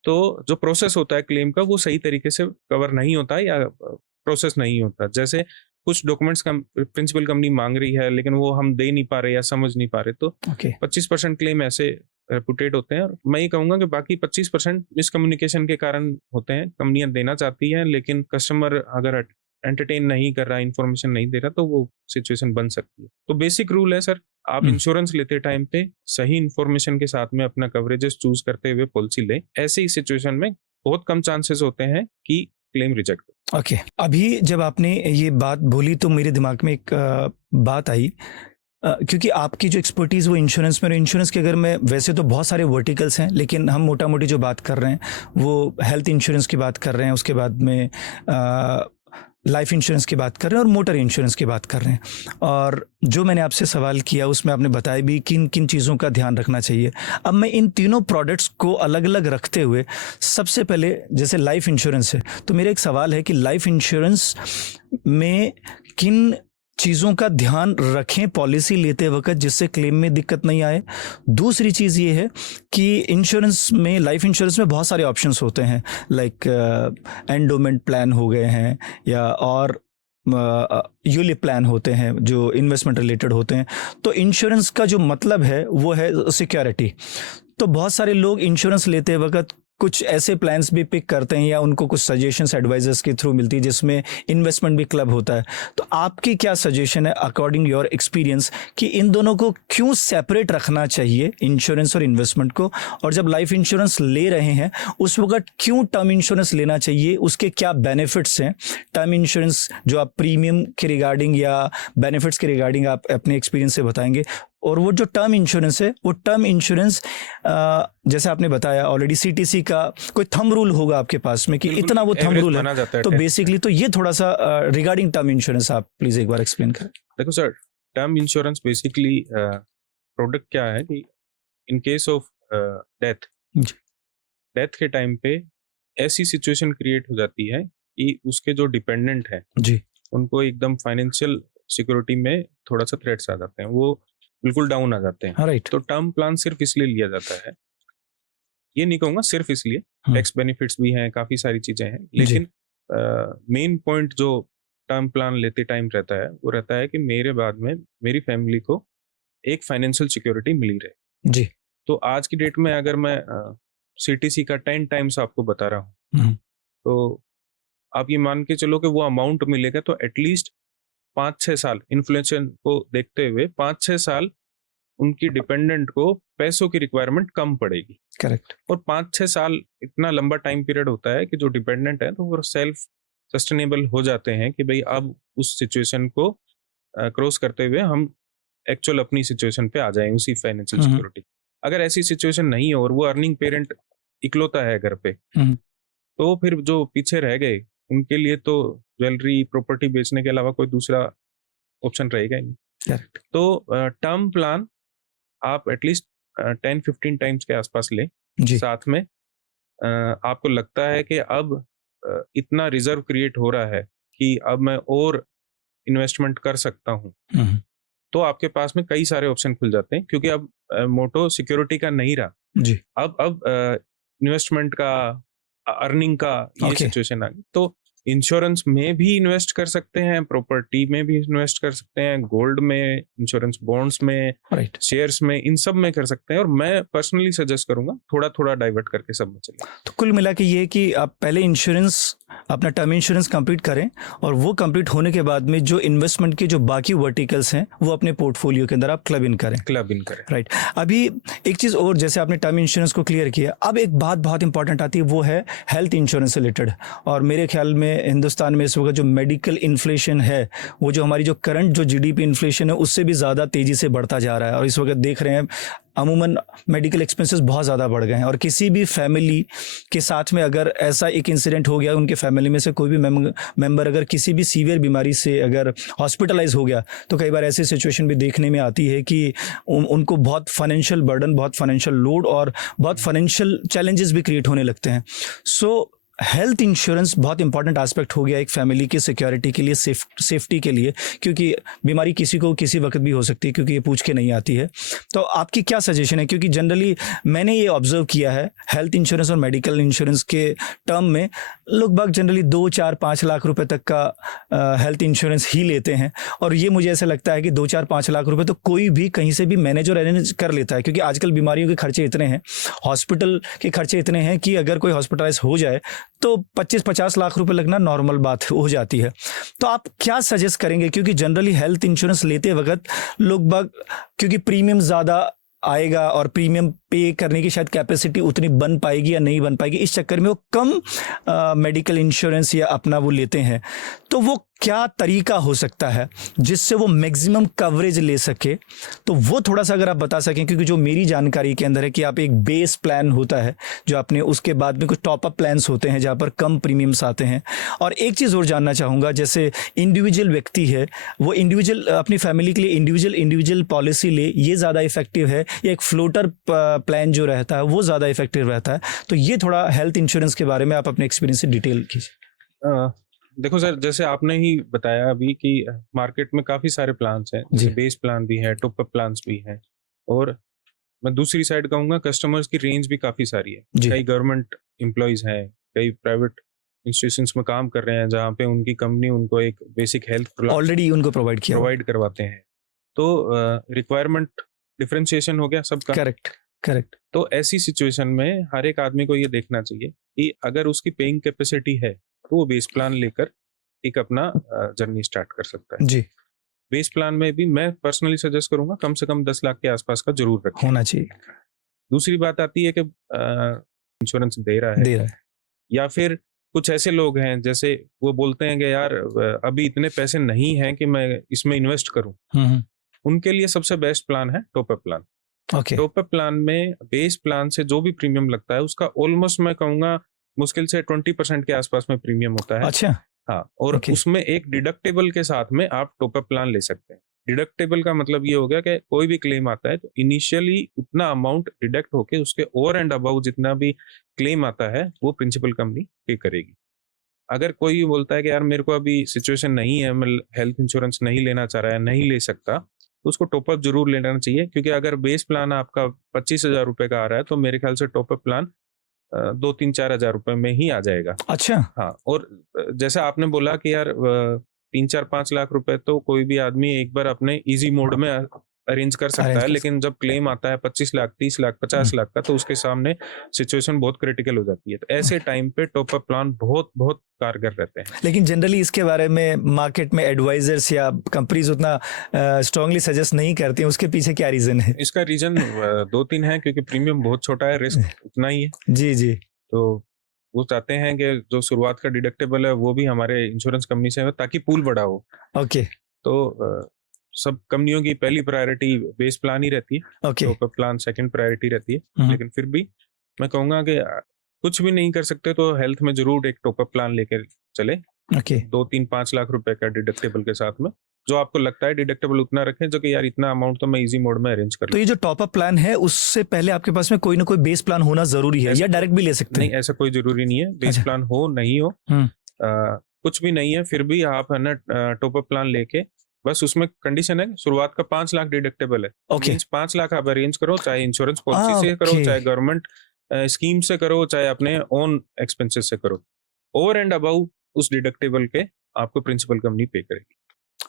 तो जो प्रोसेस होता है क्लेम का वो सही तरीके से कवर नहीं होता है या प्रोसेस नहीं होता। जैसे कुछ डॉक्यूमेंट्स प्रिंसिपल कंपनी मांग रही है लेकिन वो हम दे नहीं पा रहे या समझ नहीं पा रहे, तो 25% क्लेम ऐसे रेपुटेट होते हैं। और मैं ये कहूँगा कि बाकी 25% मिसकम्युनिकेशन के कारण होते हैं। कंपनियां देना चाहती हैं लेकिन कस्टमर अगर एंटरटेन नहीं कर रहा, इन्फॉर्मेशन नहीं दे रहा, तो वो सिचुएशन बन सकती है। तो बेसिक रूल है सर, आप इंश्योरेंस लेते टाइम पे सही इन्फॉर्मेशन के साथ में अपना कवरेजेस चूज करते हुए पॉलिसी लें। ऐसे ही सिचुएशन में बहुत कम चांसेस होते हैं कि क्लेम रिजेक्ट हो। ओके। अभी जब आपने ये बात बोली तो मेरे दिमाग में एक बात आई, क्योंकि आपकी जो एक्सपर्टीज़ वो इंश्योरेंस में, इंश्योरेंस के अगर मैं वैसे तो बहुत सारे वर्टिकल्स हैं लेकिन हम मोटा मोटी जो बात कर रहे हैं वो हेल्थ इंश्योरेंस की बात कर रहे हैं, उसके बाद में लाइफ इंश्योरेंस की बात कर रहे हैं और मोटर इंश्योरेंस की बात कर रहे हैं। और जो मैंने आपसे सवाल किया उसमें आपने बताया भी किन किन चीज़ों का ध्यान रखना चाहिए। अब मैं इन तीनों प्रोडक्ट्स को अलग अलग रखते हुए सबसे पहले जैसे लाइफ इंश्योरेंस है तो मेरा एक सवाल है कि लाइफ इंश्योरेंस में किन चीज़ों का ध्यान रखें पॉलिसी लेते वक्त जिससे क्लेम में दिक्कत नहीं आए। दूसरी चीज़ ये है कि इंश्योरेंस में, लाइफ इंश्योरेंस में बहुत सारे ऑप्शंस होते हैं, लाइक एंडोमेंट प्लान हो गए हैं या और यूलिप प्लान होते हैं जो इन्वेस्टमेंट रिलेटेड होते हैं। तो इंश्योरेंस का जो मतलब है वो है सिक्योरिटी। तो बहुत सारे लोग इंश्योरेंस लेते वक्त कुछ ऐसे प्लान्स भी पिक करते हैं या उनको कुछ सजेशंस एडवाइजर्स के थ्रू मिलती है जिसमें इन्वेस्टमेंट भी क्लब होता है, तो आपकी क्या सजेशन है अकॉर्डिंग योर एक्सपीरियंस कि इन दोनों को क्यों सेपरेट रखना चाहिए, इंश्योरेंस और इन्वेस्टमेंट को? और जब लाइफ इंश्योरेंस ले रहे हैं उस वक्त क्यों टर्म इंश्योरेंस लेना चाहिए, उसके क्या बेनिफिट्स हैं? टर्म इंश्योरेंस जो आप प्रीमियम के रिगार्डिंग या बेनिफिट्स के रिगार्डिंग आप अपने एक्सपीरियंस से बताएंगे, और वो जो टर्म इंश्योरेंस है वो टर्म इंश्योरेंस जैसे आपने बताया ऑलरेडी सीटीसी का कोई थंब रूल होगा आपके पास में कि इतना वो थंब रूल है, तो बेसिकली तो ये थोड़ा सा रिगार्डिंग टर्म इंश्योरेंस आप प्लीज एक बार एक्सप्लेन करें। देखो sir, term insurance basically product क्या है कि इन केस ऑफ डेथ के टाइम पे ऐसी सिचुएशन क्रिएट हो जाती है कि उसके जो डिपेंडेंट है जी उनको एकदम फाइनेंशियल सिक्योरिटी में थोड़ा सा थ्रेट्स आ जाते हैं, वो बिल्कुल डाउन आ जाते हैं। राइट। तो टर्म प्लान सिर्फ इसलिए लिया जाता है, ये नहीं कहूँगा सिर्फ इसलिए, टैक्स बेनिफिट्स भी हैं, काफ़ी सारी चीज़ें हैं, लेकिन मेन पॉइंट जो टर्म प्लान लेते टाइम रहता है वो रहता है कि मेरे बाद में मेरी फैमिली को एक फाइनेंशियल सिक्योरिटी मिली रहे जी। तो आज की डेट में अगर मैं सीटीसी का 10 टाइम्स आपको बता रहा हूँ तो आप ये मान के चलो कि वो अमाउंट मिलेगा तो एटलीस्ट 5-6 साल इन्फ्लेशन को देखते हुए 5-6 साल उनकी डिपेंडेंट को पैसों की रिक्वायरमेंट कम पड़ेगी। करेक्ट। और 5-6 साल इतना लंबा टाइम पीरियड होता है कि जो डिपेंडेंट है तो वो सेल्फ सस्टेनेबल हो जाते हैं कि भाई अब उस सिचुएशन को क्रॉस करते हुए हम एक्चुअल अपनी सिचुएशन पे आ जाएं उसी फाइनेंशियल सिक्योरिटी। अगर ऐसी सिचुएशन नहीं हो और वो अर्निंग पेरेंट इकलौता है घर पे तो फिर जो पीछे रह गए उनके लिए तो ज्वेलरी प्रॉपर्टी बेचने के अलावा कोई दूसरा ऑप्शन रहेगा ही नहीं। तो टर्म प्लान आप एटलीस्ट 10-15 टाइम्स के आसपास लें। साथ में आपको लगता है कि अब इतना रिजर्व क्रिएट हो रहा है कि अब मैं और इन्वेस्टमेंट कर सकता हूँ, तो आपके पास में कई सारे ऑप्शन खुल जाते हैं क्योंकि अब मोटो सिक्योरिटी का नहीं रहा जी। अब इन्वेस्टमेंट का, अर्निंग का ये सिचुएशन आ गई। तो इंश्योरेंस में भी इन्वेस्ट कर सकते हैं, प्रॉपर्टी में भी इन्वेस्ट कर सकते हैं, गोल्ड में, इंश्योरेंस बॉन्ड्स में, शेयर्स में, इन सब में कर सकते हैं। और मैं पर्सनली सजेस्ट करूंगा थोड़ा थोड़ा डाइवर्ट करके सब में चलिए। तो कुल मिला के ये कि आप पहले इंश्योरेंस, अपना टर्म इंश्योरेंस कंप्लीट करें और वो कंप्लीट होने के बाद में जो इन्वेस्टमेंट के जो बाकी वर्टिकल्स हैं वो अपने पोर्टफोलियो के अंदर आप क्लब इन करें। राइट। अभी एक चीज़ और, जैसे आपने टर्म इंश्योरेंस को क्लियर किया, अब एक बात बहुत इंपॉर्टेंट आती है, वो है हेल्थ इंश्योरेंस से रिलेटेड। और मेरे ख्याल में हिंदुस्तान में इस वक्त जो मेडिकल इन्फ्लेशन है, वो जो हमारी जो करंट जो जीडीपी इन्फ्लेशन है उससे भी ज़्यादा तेज़ी से बढ़ता जा रहा है। और इस वक्त देख रहे हैं अमूमन मेडिकल एक्सपेंसेस बहुत ज़्यादा बढ़ गए हैं। और किसी भी फैमिली के साथ में अगर ऐसा एक इंसिडेंट हो गया, उनके फैमिली में से कोई भी मेंबर अगर किसी भी सीवियर बीमारी से अगर हॉस्पिटलाइज हो गया, तो कई बार ऐसी सिचुएशन भी देखने में आती है कि उनको बहुत फाइनेंशियल बर्डन, बहुत फाइनेंशियल लोड और बहुत फाइनेंशियल चैलेंजेस भी क्रिएट होने लगते हैं। सो हेल्थ इंश्योरेंस बहुत इंपॉर्टेंट एस्पेक्ट हो गया एक फैमिली की सिक्योरिटी के लिए, सेफ्टी के लिए, क्योंकि बीमारी किसी को किसी वक्त भी हो सकती है, क्योंकि ये पूछ के नहीं आती है। तो आपकी क्या सजेशन है? क्योंकि जनरली मैंने ये ऑब्जर्व किया है, हेल्थ इंश्योरेंस और मेडिकल इंश्योरेंस के टर्म में लोग बाग जनरली 2-4-5 लाख रुपए तक का हेल्थ इंश्योरेंस ही लेते हैं। और ये मुझे ऐसा लगता है कि 2-4-5 लाख रुपए तो कोई भी कहीं से भी मैनेज और अरेंज कर लेता है, क्योंकि आजकल बीमारियों के खर्चे इतने हैं, हॉस्पिटल के खर्चे इतने हैं कि अगर कोई हॉस्पिटलाइज हो जाए तो 25-50 लाख रुपए लगना नॉर्मल बात हो जाती है। तो आप क्या सजेस्ट करेंगे? क्योंकि जनरली हेल्थ इंश्योरेंस लेते वक्त लोग बाग, क्योंकि प्रीमियम ज़्यादा आएगा और प्रीमियम पे करने की शायद कैपेसिटी उतनी बन पाएगी या नहीं बन पाएगी, इस चक्कर में वो कम मेडिकल इंश्योरेंस या अपना वो लेते हैं। तो वो क्या तरीका हो सकता है जिससे वो मैक्सिमम कवरेज ले सके? तो वो थोड़ा सा अगर आप बता सकें, क्योंकि जो मेरी जानकारी के अंदर है कि आप एक बेस प्लान होता है जो आपने, उसके बाद में कुछ टॉपअप प्लान्स होते हैं जहाँ पर कम प्रीमियम्स आते हैं। और एक चीज़ और जानना चाहूँगा, जैसे इंडिविजुअल व्यक्ति है, वो इंडिविजुअल अपनी फैमिली के लिए इंडिविजुअल पॉलिसी ले, ये ज़्यादा इफेक्टिव है या एक फ्लोटर प्लान जो रहता है वो ज़्यादा इफेक्टिव रहता है? तो ये थोड़ा हेल्थ इंश्योरेंस के बारे में आप अपने एक्सपीरियंस से डिटेल कीजिए। देखो सर, जैसे आपने ही बताया अभी कि मार्केट में काफ़ी सारे प्लान्स हैं, जैसे बेस प्लान भी है, टॉप अप प्लान्स भी हैं, और मैं दूसरी साइड कहूँगा कस्टमर्स की रेंज भी काफ़ी सारी है। कई गवर्नमेंट एम्प्लॉयज़ हैं, कई प्राइवेट इंस्टीट्यूशंस में काम कर रहे हैं जहाँ पे उनकी कंपनी उनको एक बेसिक हेल्थ ऑलरेडी उनको प्रोवाइड करवाते हैं। तो रिक्वायरमेंट डिफरेंशिएशन हो गया सबका। करेक्ट। करेक्ट। तो ऐसी सिचुएशन में हर एक आदमी को ये देखना चाहिए कि अगर उसकी पेइंग कैपेसिटी है तो वो बेस प्लान लेकर एक अपना जर्नी स्टार्ट कर सकता है। जी, बेस प्लान में भी मैं पर्सनली सजेस्ट करूंगा कम से कम 10 लाख के आसपास का जरूर रखें। होना चाहिए। दूसरी बात आती है कि इंश्योरेंस दे रहा दे है रहा है। या फिर कुछ ऐसे लोग हैं जैसे वो बोलते हैं कि यार अभी इतने पैसे नहीं हैं कि मैं इसमें इन्वेस्ट करूं, उनके लिए सबसे बेस्ट प्लान है top up plan. Okay. Top up plan में बेस प्लान से जो भी प्रीमियम लगता है उसका ऑलमोस्ट मैं कहूंगा मुश्किल से 20% के आसपास में प्रीमियम होता है। अच्छा। हाँ, और Okay. उसमें एक डिडक्टेबल के साथ में आप टॉप अप प्लान ले सकते हैं। डिडक्टेबल का मतलब ये हो गया कि कोई भी क्लेम आता है तो इनिशियली उतना अमाउंट डिडक्ट होके उसके ओवर एंड अबाउ जितना भी क्लेम आता है वो प्रिंसिपल कंपनी पे करेगी। अगर कोई बोलता है कि यार मेरे को अभी सिचुएशन नहीं है, मैं हेल्थ इंश्योरेंस नहीं लेना चाह रहा है, नहीं ले सकता, तो उसको टॉप अप जरूर लेना चाहिए, क्योंकि अगर बेस प्लान आपका 25,000 रुपए का आ रहा है तो मेरे ख्याल से टॉप अप प्लान 2-3-4 हजार रुपए में ही आ जाएगा। अच्छा। हाँ, और जैसा आपने बोला कि यार 3-4-5 लाख रुपए तो कोई भी आदमी एक बार अपने इजी मोड में अरेंज कर सकता Arrange है, कर लेकिन जब क्लेम आता है 25 लाख, 30 लाख, 50 लाख का, तो उसके सामने सिचुएशन बहुत क्रिटिकल हो जाती है। तो ऐसे टाइम पे टॉप अप प्लान बहुत बहुत कारगर रहते हैं। लेकिन जनरली इसके बारे में मार्केट में एडवाइजर्स या कंपनीज उतना स्ट्रांगली सजेस्ट नहीं करती हैं, उसके पीछे क्या रीजन है? इसका रीजन 2-3 है, क्योंकि प्रीमियम बहुत छोटा है, रिस्क उतना ही है। जी जी। तो वो चाहते हैं कि जो शुरुआत का डिडक्टेबल है वो भी हमारे इंश्योरेंस कंपनी से हो, ताकि पूल बड़ा हो। ओके। तो सब कंपनियों की पहली प्रायोरिटी बेस प्लान ही रहती है, okay. Top up plan second priority रहती है। लेकिन फिर भी मैं कहूंगा कि कुछ भी नहीं कर सकते तो हेल्थ में जरूर एक टॉप अप प्लान लेकर चले। ओके। 2-3-5 लाख रुपए का डिडक्टेबल के साथ में, जो आपको लगता है डिडक्टेबल उतना रखें जो कि यार इतना अमाउंट तो मैं इजी मोड में अरेंज कर तो ये जो टॉप अप प्लान है उससे पहले आपके पास में कोई ना कोई बेस प्लान होना जरूरी है, या डायरेक्ट भी ले सकते नहीं, हैं? ऐसा कोई जरूरी नहीं है। बेस अच्छा। प्लान हो नहीं हो, कुछ भी नहीं है, फिर भी आप है ना टॉप अप प्लान लेके, बस उसमें कंडीशन है शुरुआत का 5 लाख डिडक्टेबल है। ओके। 5 लाख आप अरेंज करो, चाहे इंश्योरेंस पॉलिसी से करो, ओके। चाहे गवर्नमेंट स्कीम से करो, चाहे अपने ओन एक्सपेंसेस से करो। ओवर एंड अबाउ उस डिडक्टेबल के आपको प्रिंसिपल कंपनी पे करेगी।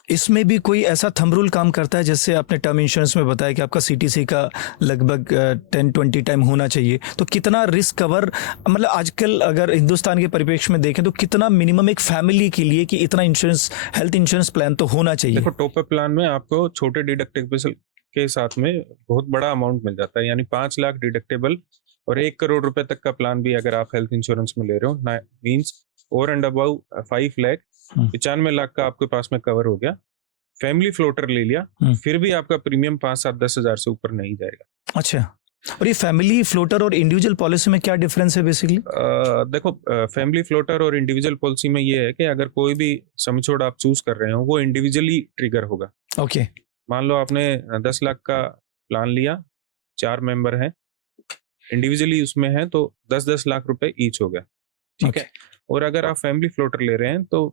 इसमें भी कोई ऐसा थंब रूल काम करता है? जैसे आपने टर्म इंश्योरेंस में बताया कि आपका सीटीसी का लगभग 10-20 टाइम होना चाहिए, तो कितना रिस्क कवर, मतलब आजकल अगर हिंदुस्तान के परिप्रेक्ष्य में देखें तो कितना मिनिमम एक फैमिली के लिए कि इतना इंश्योरेंस, हेल्थ इंश्योरेंस प्लान तो होना चाहिए? देखो, टॉप अप प्लान में आपको छोटे डिडक्टेबल के साथ में बहुत बड़ा अमाउंट मिल जाता है, यानी 5 लाख डिडक्टेबल और 1 करोड़ रुपए तक का प्लान भी अगर आप हेल्थ इंश्योरेंस में ले रहे हो, means over and about 5 lakh 95 lakh का आपके पास में कवर हो गया। फैमिली फ्लोटर ले लिया, फिर भी आपका प्रीमियम 5-7-10 हजार से ऊपर नहीं जाएगा। अच्छा। और ये फैमिली फ्लोटर और इंडिविजुअल पॉलिसी में क्या डिफरेंस है बेसिकली? देखो, फैमिली फ्लोटर और इंडिविजुअल पॉलिसी में ये है कि अगर कोई भी सम एश्योर्ड आप चूज कर रहे हो वो इंडिविजुअली ट्रिगर होगा। ओके। मान लो आपने 10 लाख का प्लान लिया, 4 मेंबर हैं, इंडिविजुअली उसमें है तो 10-10 लाख रुपए ईच हो गया, ठीक है। और अगर आप फैमिली फ्लोटर ले रहे हैं तो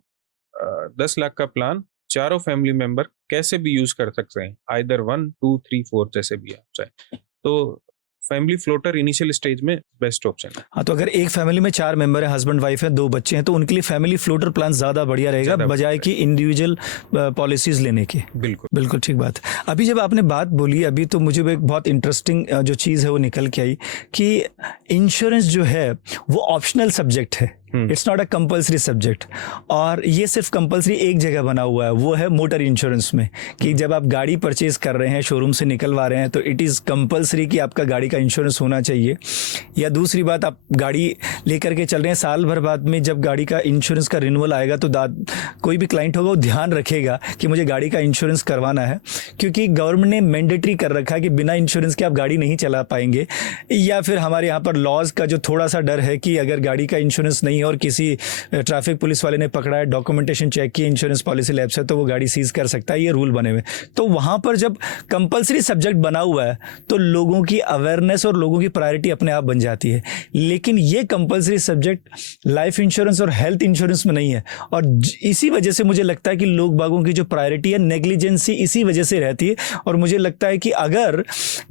10 लाख का प्लान चारों फैमिली मेंबर कैसे भी यूज कर सकते हैं, आइदर 1, 2, 3, 4 जैसे भी आप चाहे। तो फैमिली फ्लोटर इनिशियल स्टेज में बेस्ट ऑप्शन है। हाँ, तो अगर एक फैमिली में 4 मेंबर है, हस्बैंड वाइफ है, 2 बच्चे हैं, तो उनके लिए फैमिली फ्लोटर प्लान ज्यादा बढ़िया रहेगा बजाय कि इंडिविजुअल पॉलिसीज लेने के। बिल्कुल बिल्कुल ठीक बात। अभी जब आपने बात बोली अभी, तो मुझे एक बहुत इंटरेस्टिंग जो चीज़ है वो निकल के आई कि इंश्योरेंस जो है वो ऑप्शनल सब्जेक्ट है, it's not a compulsory subject. और ये सिर्फ कंपल्सरी एक जगह बना हुआ है, वो है मोटर इंश्योरेंस में, कि जब आप गाड़ी परचेज कर रहे हैं, शोरूम से निकलवा रहे हैं, तो इट इज़ कंपल्सरी कि आपका गाड़ी का इंश्योरेंस होना चाहिए। या दूसरी बात, आप गाड़ी लेकर के चल रहे हैं, साल भर बाद में जब गाड़ी का इंश्योरेंस का रिन्यूअल आएगा तो कोई भी क्लाइंट होगा वो ध्यान रखेगा कि मुझे गाड़ी का इंश्योरेंस करवाना है, क्योंकि गवर्नमेंट ने मैंडेटरी कर रखा है कि बिना इंश्योरेंस के आप गाड़ी नहीं चला पाएंगे। या फिर हमारे यहाँ पर लॉज का जो थोड़ा सा डर है कि अगर गाड़ी का इंश्योरेंस नहीं और किसी ट्रैफिक पुलिस वाले ने पकड़ा है, डॉक्यूमेंटेशन चेक की इंश्योरेंस पॉलिसी लैब से, तो वो गाड़ी सीज कर सकता है, ये रूल बने हुए। तो वहाँ पर जब कंपल्सरी सब्जेक्ट बना हुआ है तो लोगों की अवेयरनेस और लोगों की प्रायोरिटी अपने आप बन जाती है। लेकिन ये कंपल्सरी सब्जेक्ट लाइफ इंश्योरेंस और हेल्थ इंश्योरेंस में नहीं है, और इसी वजह से मुझे लगता है कि लोग बागों की जो प्रायोरिटी है, नेग्लिजेंसी इसी वजह से रहती है। और मुझे लगता है कि अगर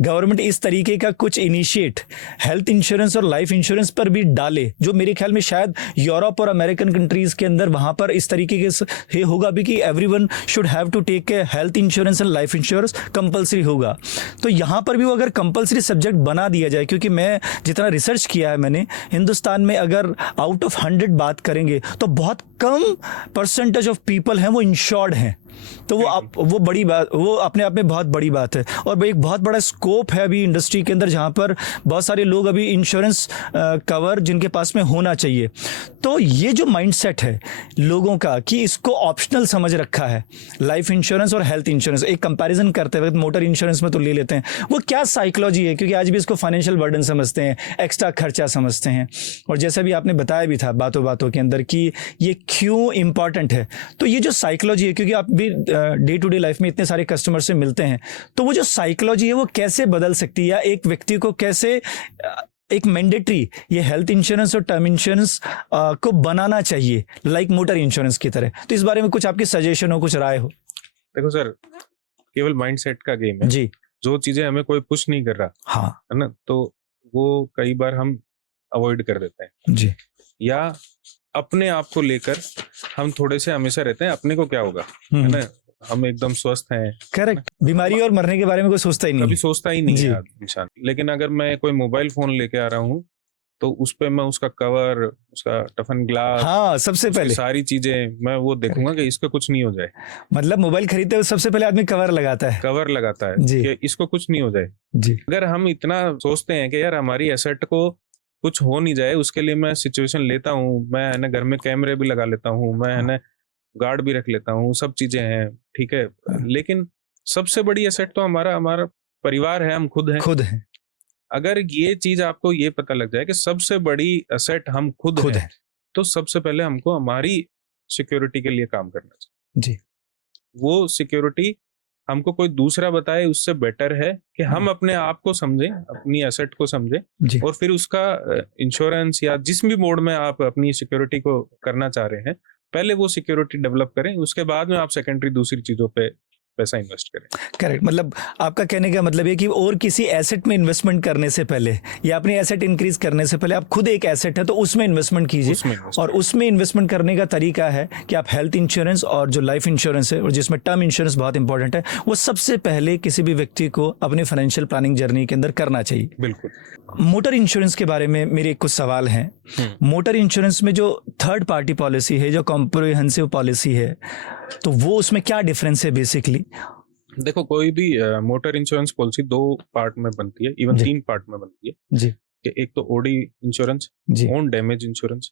गवर्नमेंट इस तरीके का कुछ इनिशिएट हेल्थ इंश्योरेंस और लाइफ इंश्योरेंस पर भी डाले, जो मेरे ख्याल में शायद यूरोप और अमेरिकन कंट्रीज के अंदर वहाँ पर इस तरीके के ये होगा भी कि everyone should have to take a health insurance and life insurance compulsory होगा। तो यहाँ पर भी वो अगर कंपलसरी सब्जेक्ट बना दिया जाए, क्योंकि मैं जितना रिसर्च किया है मैंने, हिंदुस्तान में अगर आउट ऑफ 100 बात करेंगे तो बहुत कम परसेंटेज ऑफ पीपल हैं वो इंश्योर्ड हैं। तो वो बड़ी बात, वो अपने आप में बहुत बड़ी बात है। और एक बहुत बड़ा स्कोप है अभी इंडस्ट्री के अंदर जहाँ पर बहुत सारे लोग अभी इंश्योरेंस कवर जिनके पास में होना चाहिए। तो ये जो माइंडसेट है लोगों का कि इसको ऑप्शनल समझ रखा है, लाइफ इंश्योरेंस और हेल्थ इंश्योरेंस एक कंपैरिजन करते हुए मोटर इंश्योरेंस में तो ले लेते हैं, वो क्या साइकोलॉजी है? क्योंकि आज भी इसको फाइनेंशियल बर्डन समझते हैं, एक्स्ट्रा खर्चा समझते हैं। और जैसा भी आपने बताया भी था बातों बातों के अंदर कि ये क्यों इंपॉर्टेंट है, तो ये जो साइकोलॉजी है, क्योंकि आप भी डे टू डे लाइफ में इतने सारे कस्टमर से मिलते हैं, तो वो जो साइकोलॉजी है वो कैसे बदल सकती है, या एक व्यक्ति को कैसे एक मैंडेटरी ये हेल्थ इंश्योरेंस और टर्म इंश्योरेंस को बनाना चाहिए लाइक मोटर इंश्योरेंस की तरह? तो इस बारे में कुछ आपकी सजेशन हो, कुछ राय हो? देखो सर, केवल माइंडसेट का गेम है जी। जो चीजें हमें कोई पुश नहीं कर रहा, हाँ, है ना, तो वो कई बार हम अवॉइड कर देते हैं जी। या अपने आप को लेकर हम थोड़े से हमेशा रहते हैं अपने को क्या होगा, है ना, हम एकदम स्वस्थ हैं। करेक्ट, बीमारी और मरने के बारे में कोई सोचता ही नहीं, कभी सोचता ही नहीं जी। है इंसान। लेकिन अगर मैं कोई मोबाइल फोन लेके आ रहा हूँ तो उस पे मैं उसका कवर, उसका टफन ग्लास, हाँ, सबसे पहले सारी चीजें मैं वो देखूंगा कि इसको कुछ नहीं हो जाए। मतलब मोबाइल खरीदते हुए सबसे पहले आदमी कवर लगाता है, कवर लगाता है जी। कि इसको कुछ नहीं हो जाए। जी। अगर हम इतना सोचते हैं कि यार हमारी एसेट को कुछ हो नहीं जाए, उसके लिए मैं सिचुएशन लेता हूँ, मैं है ना घर में कैमरे भी लगा लेता हूँ, मैं है ना गार्ड भी रख लेता हूँ, सब चीजें हैं, ठीक है। लेकिन सबसे बड़ी एसेट तो हमारा परिवार है, हम खुद हैं। अगर ये चीज आपको ये पता लग जाए कि सबसे बड़ी एसेट हम खुद हैं, तो सबसे पहले हमको हमारी सिक्योरिटी के लिए काम करना चाहिए। जी। वो सिक्योरिटी हमको कोई दूसरा बताए उससे बेटर है कि हम अपने आप को समझें, अपनी एसेट को समझें, और फिर उसका इंश्योरेंस या जिस भी मोड में आप अपनी सिक्योरिटी को करना चाह रहे हैं, पहले वो सिक्योरिटी डेवलप करें, उसके बाद में आप सेकेंडरी दूसरी चीजों पे पैसा इन्वेस्ट करें। करेक्ट, मतलब आपका कहने का मतलब है कि और किसी एसेट में इन्वेस्टमेंट करने से पहले या अपनी एसेट इंक्रीज करने से पहले आप खुद एक एसेट है तो उसमें इन्वेस्टमेंट कीजिए। और उसमें इन्वेस्टमेंट करने का तरीका है कि आप हेल्थ इंश्योरेंस और जो लाइफ इंश्योरेंस है और जिसमें टर्म इंश्योरेंस बहुत इंपॉर्टेंट है, वो सबसे पहले किसी भी व्यक्ति को अपने फाइनेंशियल प्लानिंग जर्नी के अंदर करना चाहिए। बिल्कुल। मोटर इंश्योरेंस के बारे में मेरे कुछ सवाल हैं। मोटर इंश्योरेंस में जो थर्ड पार्टी पॉलिसी है, जो कॉम्प्रिहेंसिव पॉलिसी है, तो वो उसमें क्या डिफरेंस है बेसिकली? देखो, कोई भी मोटर इंश्योरेंस पॉलिसी 2 पार्ट में बनती है, इवन 3 पार्ट में बनती है जी। कि एक तो OD insurance, own damage insurance,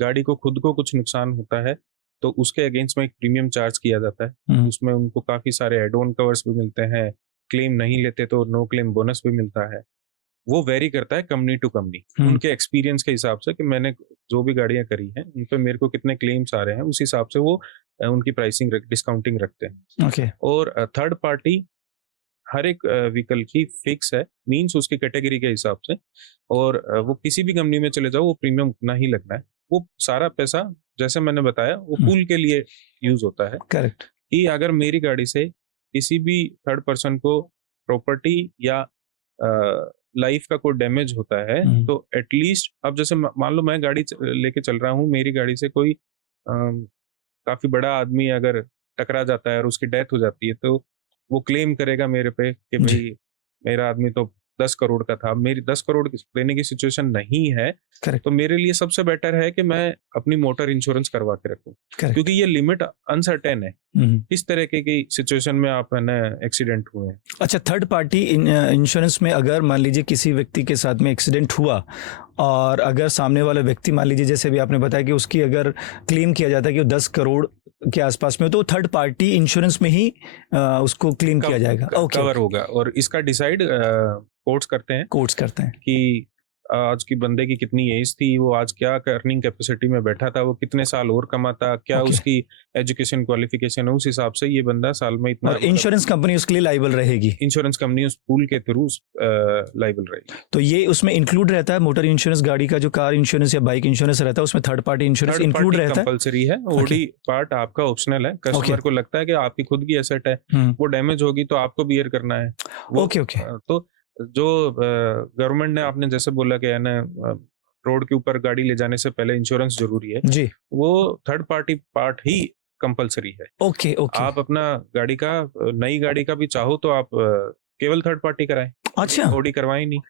गाड़ी को खुद को कुछ नुकसान होता है तो उसके अगेंस्ट में एक प्रीमियम चार्ज किया जाता है, उसमें उनको काफी सारे एड ऑन कवर्स भी मिलते हैं, क्लेम नहीं लेते तो नो क्लेम बोनस भी मिलता है। वो वेरी करता है कंपनी टू कंपनी, उनके एक्सपीरियंस के हिसाब से कि मैंने जो भी गाड़ियां करी हैं उन पे मेरे को कितने क्लेम्स आ रहे हैं, उस हिसाब से वो उनकी प्राइसिंग डिस्काउंटिंग रखते हैं। ओके। और थर्ड पार्टी हर एक व्हीकल की फिक्स है, मींस उसकी कैटेगरी के हिसाब से, और वो किसी भी कंपनी में चले जाओ वो प्रीमियम उतना ही लगना है। वो सारा पैसा जैसे मैंने बताया वो पूल के लिए यूज होता है। करेक्ट। कि अगर मेरी गाड़ी से किसी भी थर्ड पर्सन को प्रॉपर्टी या लाइफ का कोई डैमेज होता है तो एटलीस्ट, अब जैसे मान लो मैं गाड़ी लेके चल रहा हूँ, मेरी गाड़ी से कोई काफी बड़ा आदमी अगर टकरा जाता है और उसकी डेथ हो जाती है तो वो क्लेम करेगा मेरे पे कि भाई मेरा आदमी तो 10 करोड़ का था, मेरी 10 करोड़ देने की सिचुएशन नहीं है। तो मेरे लिए सबसे बेटर है कि मैं अपनी मोटर इंश्योरेंस करवा के रखूं, क्योंकि ये लिमिट अनसर्टेन है, इस तरह की सिचुएशन में आप है ना एक्सीडेंट हुए हैं। अच्छा, थर्ड पार्टी इंश्योरेंस में अगर मान लीजिए किसी व्यक्ति के साथ में एक्सीडेंट हुआ और अगर सामने वाला व्यक्ति मान लीजिए जैसे भी आपने बताया कि उसकी अगर क्लेम किया जाता है कि वो 10 करोड़ के आसपास में, तो थर्ड पार्टी इंश्योरेंस में ही उसको क्लेम किया जाएगा, कवर होगा। और इसका डिसाइड कोर्ट्स करते हैं कि आज की बंदे की कितनी एज थी, वो आज क्या अर्निंग कैपेसिटी में बैठा था, वो कितने साल और कमाता, क्या उसकी एजुकेशन क्वालिफिकेशन है, उस हिसाब से ये बंदा साल में इतना। और इंश्योरेंस कंपनी उसके लिए लाइबल रहेगी, इंश्योरेंस कंपनी उस पूल के थ्रू लाइबल रहेगी। तो ये उसमें इंक्लूड रहता है मोटर इंश्योरेंस, गाड़ी का जो कार इंश्योरेंस या बाइक इंश्योरेंस रहता है उसमें थर्ड पार्टी इंश्योरेंस इंक्लूड रहता है। कंपलसरी है, ओडी पार्ट आपका ऑप्शनल है। कस्टमर को लगता है कि आपकी खुद की एसेट है, वो डैमेज होगी तो आपको बियर करना है। ओके। तो जो गवर्नमेंट ने, आपने जैसे बोला कि है ना रोड के ऊपर गाड़ी ले जाने से पहले इंश्योरेंस जरूरी है, जी, वो थर्ड पार्टी पार्ट ही कंपलसरी है। Okay, okay. आप अपना गाड़ी का नई गाड़ी का भी चाहो तो आप केवल थर्ड पार्टी कराएं, अच्छा, ओडी करवाएं नहीं।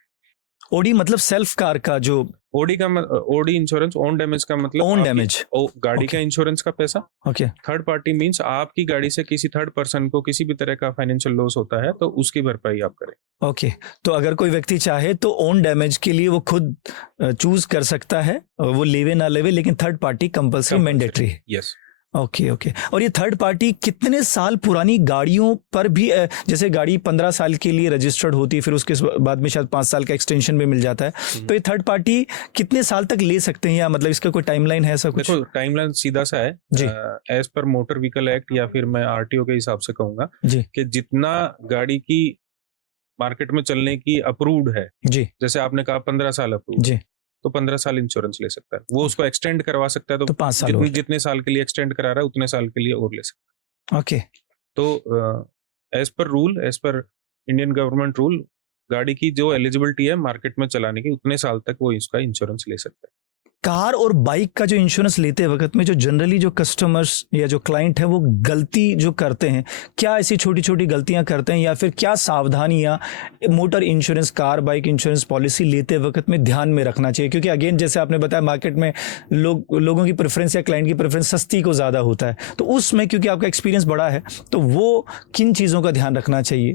ओडी मतलब सेल्फ कार का जो ओडी इंश्योरेंस ओन डैमेज का मतलब ओन आपकी- डैमेज। गाड़ी Okay. का इंश्योरेंस का पैसा। ओके, थर्ड पार्टी मींस आपकी गाड़ी से किसी थर्ड पर्सन को किसी भी तरह का फाइनेंशियल लॉस होता है तो उसकी भरपाई आप करें। ओके। तो अगर कोई व्यक्ति चाहे तो ओन डैमेज के लिए वो खुद चूज कर सकता है, वो लेवे ना लेवे, लेकिन थर्ड पार्टी कंपलसरी मैंडेटरी है। यस। Okay, okay. और ये थर्ड पार्टी कितने साल पुरानी गाड़ियों पर भी जैसे गाड़ी 15 साल के लिए रजिस्टर्ड होती है, फिर उसके बाद में शायद 5 साल का एक्सटेंशन भी मिल जाता है, तो ये थर्ड पार्टी कितने साल तक ले सकते हैं, या मतलब इसका कोई टाइमलाइन है ऐसा कुछ? देखो टाइमलाइन सीधा सा है जी। As per motor vehicle act या फिर मैं आरटीओ के हिसाब से कहूंगा जी, कि जितना गाड़ी की मार्केट में चलने की अप्रूव्ड है, जी, जैसे आपने कहा 15 साल अप्रूव्ड, जी। तो 15 साल इंश्योरेंस ले सकता है। वो उसको एक्सटेंड करवा सकता है तो तो 5 साल और। जितने साल के लिए एक्सटेंड करा रहा है उतने साल के लिए और ले सकता ओके, है। तो as per rule, as per Indian government rule, गाड़ी की जो एलिजिबिलिटी है मार्केट में चलाने की उतने साल तक वो इसका इंश्योरेंस ले सकता है। कार और बाइक का जो इंश्योरेंस लेते वक्त में जो जनरली जो कस्टमर्स या जो क्लाइंट है वो गलती जो करते हैं, क्या ऐसी छोटी छोटी गलतियां करते हैं, या फिर क्या सावधानियां motor insurance, car bike insurance policy लेते वक्त में ध्यान में रखना चाहिए? क्योंकि अगेन जैसे आपने बताया मार्केट में लोगों की प्रेफरेंस या क्लाइंट की प्रेफरेंस सस्ती को ज़्यादा होता है, तो उसमें क्योंकि आपका एक्सपीरियंस बड़ा है, तो वो किन चीज़ों का ध्यान रखना चाहिए?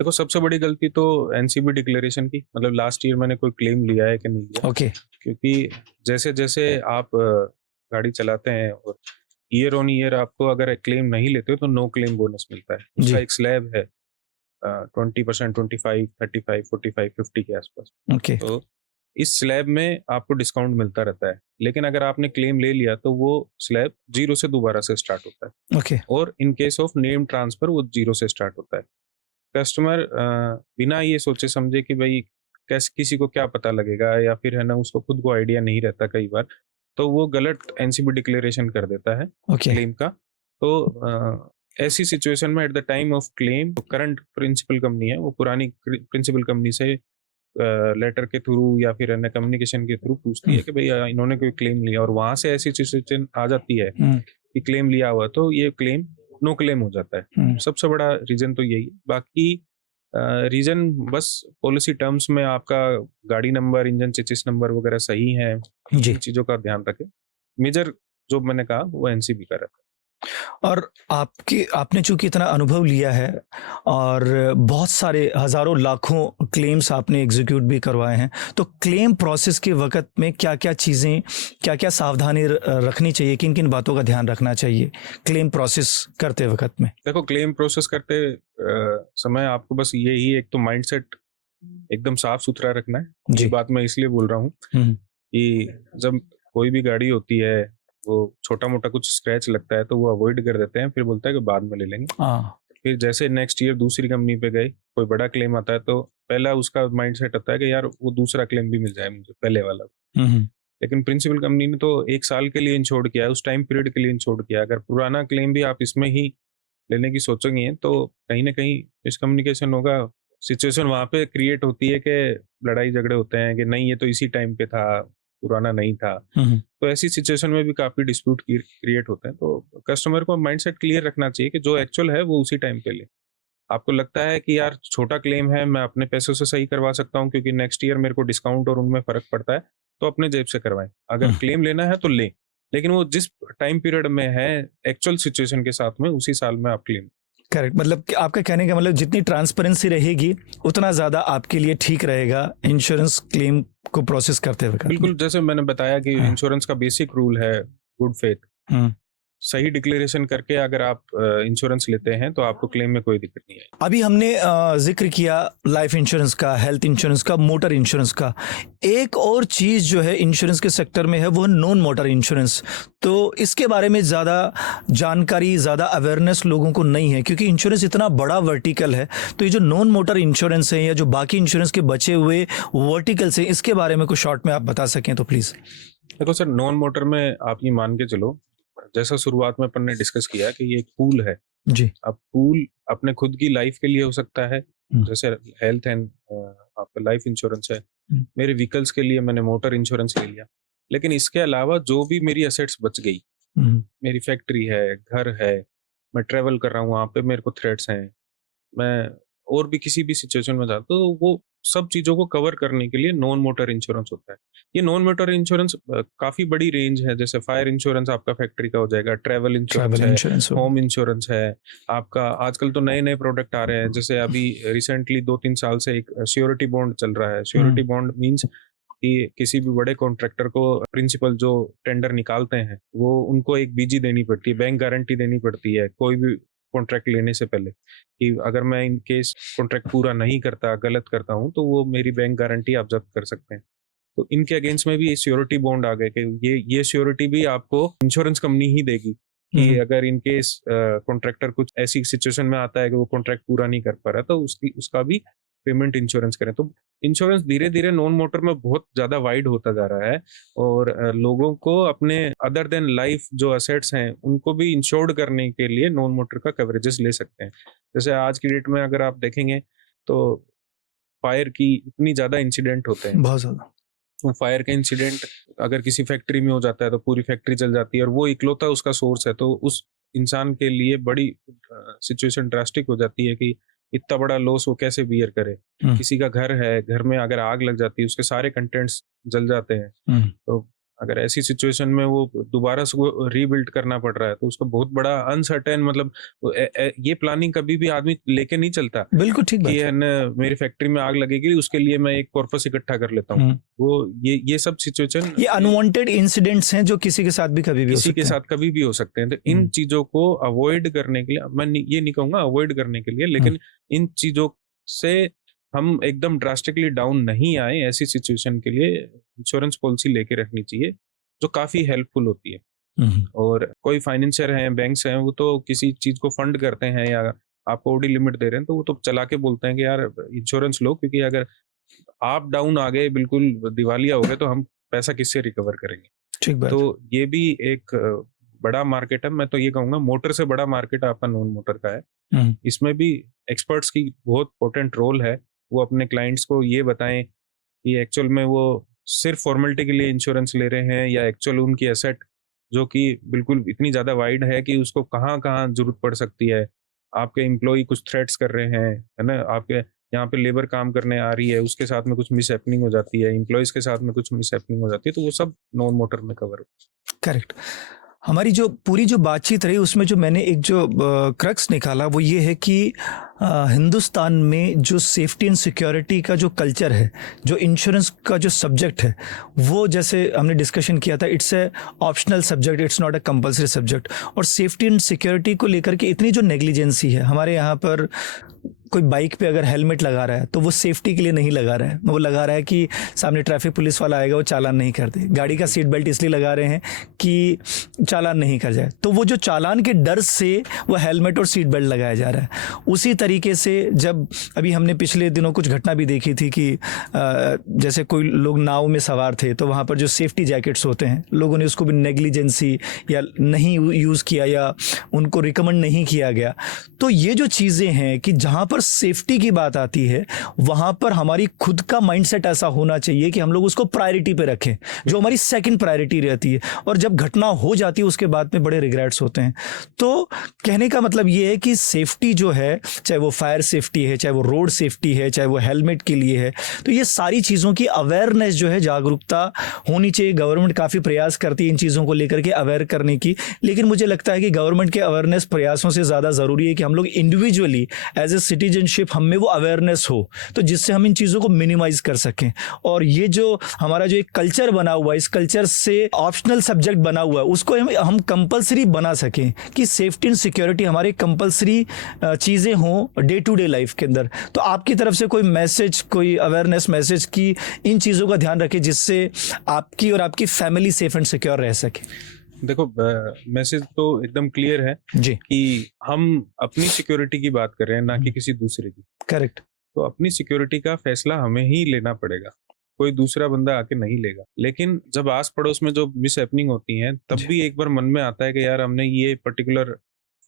देखो सबसे बड़ी गलती तो एनसीबी डिक्लेरेशन की, मतलब लास्ट ईयर मैंने कोई क्लेम लिया है कि नहीं लिया। ओके, क्योंकि जैसे जैसे आप गाड़ी चलाते हैं और ईयर ऑन ईयर आपको अगर क्लेम नहीं लेते हो तो नो क्लेम बोनस मिलता है। जी। उसका एक स्लैब है 20%, 25, 35, 45, 50 के आसपास। ओके, तो इस स्लैब में आपको डिस्काउंट मिलता रहता है, लेकिन अगर आपने क्लेम ले लिया तो वो स्लैब जीरो से दोबारा से स्टार्ट होता है, ओके, और in case of name transfer वो जीरो से स्टार्ट होता है। कस्टमर बिना ये सोचे समझे कि भाई कैसे किसी को क्या पता लगेगा, या फिर है ना उसको खुद को आइडिया नहीं रहता कई बार, तो वो गलत एनसीबी डिक्लेरेशन कर देता है ओके, क्लेम का। तो ऐसी सिचुएशन में at the time of claim current principal company है वो पुरानी प्रिंसिपल कंपनी से लेटर के थ्रू या फिर कम्युनिकेशन के थ्रू पूछती है कि भाई इन्होंने कोई क्लेम लिया, और वहां से ऐसी सिचुएशन आ जाती है कि क्लेम लिया हुआ तो ये क्लेम नो क्लेम हो जाता है। सबसे बड़ा रीजन तो यही है। बाकी रीजन बस पॉलिसी टर्म्स में आपका गाड़ी नंबर, इंजन चेसिस नंबर वगैरह सही है, जी। इन चीजों का ध्यान रखें। मेजर जो मैंने कहा वो एनसीबी का रहता है। और आपने चूंकि इतना अनुभव लिया है और बहुत सारे हजारों लाखों क्लेम्स आपने एग्जीक्यूट भी करवाए हैं, तो क्लेम प्रोसेस के वक्त में क्या क्या चीज़ें, क्या क्या सावधानी रखनी चाहिए, किन किन बातों का ध्यान रखना चाहिए क्लेम प्रोसेस करते वक्त में? देखो क्लेम प्रोसेस करते समय आपको बस यही एक तो माइंडसेट एकदम साफ सुथरा रखना है। जी। ये बात मैं इसलिए बोल रहा हूँ कि जब कोई भी गाड़ी होती है वो छोटा मोटा कुछ स्क्रैच लगता है तो वो अवॉइड कर देते हैं, फिर बोलता है कि बाद में ले लेंगे। फिर जैसे नेक्स्ट ईयर दूसरी कंपनी पे गए, कोई बड़ा क्लेम आता है तो पहला उसका माइंडसेट आता है कि यार वो दूसरा क्लेम भी मिल जाए मुझे पहले वाला। लेकिन प्रिंसिपल कंपनी ने तो 1 साल के लिए इंश्योर्ड किया है, उस टाइम पीरियड के लिए इंश्योर्ड किया है। अगर पुराना क्लेम भी आप इसमें ही लेने की सोचेंगे तो कहीं ना कहीं मिसकम्युनिकेशन होगा, सिचुएशन वहां पे क्रिएट होती है कि लड़ाई झगड़े होते हैं कि नहीं ये तो इसी टाइम पे था, पुराना नहीं था। तो ऐसी सिचुएशन में भी काफी डिस्प्यूट क्रिएट होते हैं। तो कस्टमर को माइंडसेट क्लियर रखना चाहिए कि जो एक्चुअल है वो उसी टाइम पे ले। आपको लगता है कि यार छोटा क्लेम है, मैं अपने पैसों से सही करवा सकता हूँ क्योंकि नेक्स्ट ईयर मेरे को डिस्काउंट और उनमें फर्क पड़ता है, तो अपने जेब से करवाएं। अगर क्लेम लेना है तो ले, लेकिन वो जिस टाइम पीरियड में है एक्चुअल सिचुएशन के साथ में उसी साल में आप क्लेम। करेक्ट, मतलब कि आपका कहने का मतलब जितनी ट्रांसपेरेंसी रहेगी उतना ज़्यादा आपके लिए ठीक रहेगा इंश्योरेंस क्लेम को प्रोसेस करते वक्त। बिल्कुल, जैसे मैंने बताया कि इंश्योरेंस का बेसिक रूल है गुड फेथ। सही डिक्लेरेशन करके अगर आप इंश्योरेंस लेते हैं तो आपको क्लेम में कोई दिक्कत नहीं है। अभी हमने जिक्र किया लाइफ इंश्योरेंस का, हेल्थ इंश्योरेंस का, मोटर इंश्योरेंस का। एक और चीज़ जो है इंश्योरेंस के सेक्टर में है वो नॉन मोटर इंश्योरेंस। तो इसके बारे में ज़्यादा जानकारी, ज़्यादा अवेयरनेस लोगों को नहीं है क्योंकि इंश्योरेंस इतना बड़ा वर्टिकल है। तो ये जो नॉन मोटर इंश्योरेंस है या जो बाकी इंश्योरेंस के बचे हुए वर्टिकल्स हैं, इसके बारे में कुछ शॉर्ट में आप बता सकें तो प्लीज़। देखो सर, नॉन मोटर में आप ये मान के चलो, जैसा शुरुआत में अपन ने डिस्कस किया कि ये एक पूल है जी। अब पूल अपने खुद की लाइफ के लिए हो सकता है, जैसे हेल्थ एंड आपका लाइफ इंश्योरेंस है, हम्म। मेरे व्हीकल्स के लिए मैंने मोटर इंश्योरेंस ले लिया। लेकिन इसके अलावा जो भी मेरी असेट्स बच गई, मेरी फैक्ट्री है, घर है, मैं ट्रेवल कर रहा हूँ, वहाँ पे मेरे को थ्रेट्स हैं, मैं और भी किसी भी सिचुएशन में जाता, तो वो सब चीज़ों को कवर करने के लिए नॉन मोटर इंश्योरेंस होता है। ये नॉन मोटर इंश्योरेंस काफ़ी बड़ी रेंज है, जैसे फायर इंश्योरेंस आपका फैक्ट्री का हो जाएगा, ट्रैवल इंश्योरेंस ट्रैवल है, इंश्योरेंस हो होम इंश्योरेंस है, आपका आजकल तो नए-नए प्रोडक्ट आ रहे हैं, जैसे अभी रिसेंटली 2-3 साल से एक श्योरिटी बॉन्ड चल रहा है। श्योरिटी बॉन्ड मीन्स कि किसी भी बड़े कॉन्ट्रैक्टर को प्रिंसिपल जो टेंडर निकालते हैं, वो उनको एक बीजी देनी पड़ती है, बैंक गारंटी देनी पड़ती है, कोई भी कॉन्ट्रैक्ट लेने से पहले, कि अगर मैं इन केस कॉन्ट्रैक्ट पूरा नहीं करता, गलत करता हूँ, तो वो मेरी बैंक गारंटी आप जब्त कर सकते हैं। तो इनके अगेंस्ट में भी श्योरिटी बॉन्ड आ गए कि ये श्योरिटी भी आपको इंश्योरेंस कंपनी ही देगी कि अगर इन केस कॉन्ट्रैक्टर कुछ ऐसी सिचुएशन में आता है कि वो कॉन्ट्रैक्ट पूरा नहीं कर पा रहा, तो उसका भी पेमेंट इंश्योरेंस करें। तो इंश्योरेंस धीरे धीरे नॉन मोटर में बहुत ज्यादा वाइड होता जा रहा है, और लोगों को अपने अदर देन लाइफ जो असेट्स हैं उनको भी इंश्योर्ड करने के लिए नॉन मोटर का कवरेजेस ले सकते हैं। जैसे आज की डेट में अगर आप देखेंगे तो फायर की इतनी ज्यादा इंसिडेंट होते हैं, बहुत ज्यादा। तो फायर का इंसिडेंट अगर किसी फैक्ट्री में हो जाता है तो पूरी फैक्ट्री चल जाती है, और वो इकलौता उसका सोर्स है, तो उस इंसान के लिए बड़ी सिचुएशन ड्रास्टिक हो जाती है कि इतना बड़ा लॉस वो कैसे बियर करे। किसी का घर है, घर में अगर आग लग जाती है, उसके सारे कंटेंट्स जल जाते हैं, तो अगर ऐसी सिचुएशन में वो दोबारा से रीबिल्ड करना पड़ रहा है, तो उसका बहुत बड़ा अनसर्टेन, मतलब ये प्लानिंग कभी भी आदमी लेके नहीं चलता बिल्कुल ठीक बात कि है। मेरी फैक्ट्री में आग लगेगी, उसके लिए मैं एक कॉर्पस इकट्ठा कर लेता हूँ। वो ये सब सिचुएशन, ये अनवांटेड इंसिडेंट्स हैं जो किसी के साथ भी कभी भी हो किसी सकते के हैं। साथ कभी भी हो सकते हैं। तो इन चीजों को अवॉइड करने के लिए, ये नहीं कहूंगा अवॉइड करने के लिए, लेकिन इन चीजों से हम एकदम ड्रास्टिकली डाउन नहीं आए, ऐसी सिचुएशन के लिए इंश्योरेंस पॉलिसी लेके रखनी चाहिए, जो काफी हेल्पफुल होती है। और कोई फाइनेंशियर हैं, बैंक्स हैं, वो तो किसी चीज को फंड करते हैं या आपको ओडी लिमिट दे रहे हैं, तो वो तो चला के बोलते हैं कि यार इंश्योरेंस लो, क्योंकि अगर आप डाउन आ गए, बिल्कुल दिवालिया हो गए, तो हम पैसा किससे रिकवर करेंगे। ठीक बात। तो ये भी एक बड़ा मार्केट है। मैं तो ये कहूंगा मोटर से बड़ा मार्केट आपका नॉन मोटर का है। इसमें भी एक्सपर्ट्स की बहुत इंपॉर्टेंट रोल है, वो अपने क्लाइंट्स को ये बताएं कि एक्चुअल में वो सिर्फ फॉर्मेलिटी के लिए इंश्योरेंस ले रहे हैं, या एक्चुअल उनकी एसेट जो कि बिल्कुल इतनी ज्यादा वाइड है कि उसको कहाँ कहाँ जरूरत पड़ सकती है। आपके एम्प्लॉय कुछ थ्रेट्स कर रहे हैं, है ना, आपके यहाँ पे लेबर काम करने आ रही है, उसके साथ में कुछ मिस हैपनिंग हो जाती है, एम्प्लॉयज के साथ में कुछ मिस हैपनिंग हो जाती है, तो वो सब नॉन मोटर में कवर हो। करेक्ट। हमारी जो पूरी जो बातचीत रही उसमें जो मैंने एक जो क्रक्स निकाला वो ये है कि हिंदुस्तान में जो सेफ्टी एंड सिक्योरिटी का जो कल्चर है, जो इंश्योरेंस का जो सब्जेक्ट है, वो जैसे हमने डिस्कशन किया था, it's a optional subject, it's not a compulsory subject. और सेफ्टी एंड सिक्योरिटी को लेकर के इतनी जो नेग्लिजेंसी है हमारे यहाँ पर, कोई बाइक पे अगर हेलमेट लगा रहा है तो वो सेफ्टी के लिए नहीं लगा रहा है, वो लगा रहा है कि सामने ट्रैफिक पुलिस वाला आएगा वो चालान नहीं कर दे। गाड़ी का सीट बेल्ट इसलिए लगा रहे हैं कि चालान नहीं कर जाए, तो वो जो चालान के डर से वो हेलमेट और सीट बेल्ट लगाया जा रहा है। उसी तरीके से जब अभी हमने पिछले दिनों कुछ घटना भी देखी थी कि जैसे कोई लोग नाव में सवार थे, तो वहाँ पर जो सेफ्टी जैकेट्स होते हैं, लोगों ने उसको भी नेग्लिजेंसी या नहीं यूज़ किया या उनको रिकमेंड नहीं किया गया। तो ये जो चीज़ें हैं कि जहाँ पर सेफ्टी की बात आती है, वहां पर हमारी खुद का माइंडसेट ऐसा होना चाहिए कि हम लोग उसको प्रायोरिटी पे रखें, जो हमारी सेकंड प्रायोरिटी रहती है। और जब घटना हो जाती है उसके बाद में बड़े रिग्रेट्स होते हैं। तो कहने का मतलब ये है कि सेफ्टी जो है, चाहे वो फायर सेफ्टी है, चाहे वो रोड सेफ्टी है, चाहे वो हेलमेट के लिए है, तो ये सारी चीज़ों की अवेयरनेस जो है, जागरूकता होनी चाहिए। गवर्नमेंट काफ़ी प्रयास करती है इन चीज़ों को लेकर के अवेयर करने की, लेकिन मुझे लगता है कि गवर्नमेंट के अवेयरनेस प्रयासों से ज़्यादा ज़रूरी है कि हम लोग इंडिविजुअली एज ए सिटीजनशिप हम में वो अवेयरनेस हो, तो जिससे हम इन चीज़ों को मिनिमाइज कर सकें। और ये जो हमारा जो एक कल्चर बना हुआ है, इस कल्चर से ऑप्शनल सब्जेक्ट बना हुआ है, उसको हम कंपलसरी बना सकें कि सेफ्टी एंड सिक्योरिटी हमारी कंपलसरी चीज़ें हों डे टू डे लाइफ के अंदर। तो आपकी तरफ से कोई मैसेज, कोई अवेयरनेस मैसेज की इन चीज़ों का ध्यान रखें जिससे आपकी और आपकी फैमिली सेफ एंड सिक्योर रह सके? देखो, मैसेज तो एकदम क्लियर है जी कि हम अपनी सिक्योरिटी की बात कर रहे हैं, ना कि किसी दूसरे की। करेक्ट। तो अपनी सिक्योरिटी का फैसला हमें ही लेना पड़ेगा, कोई दूसरा बंदा आके नहीं लेगा। लेकिन जब आस पड़ोस में जो मिस हैपनिंग होती हैं, तब भी एक बार मन में आता है कि यार हमने ये पर्टिकुलर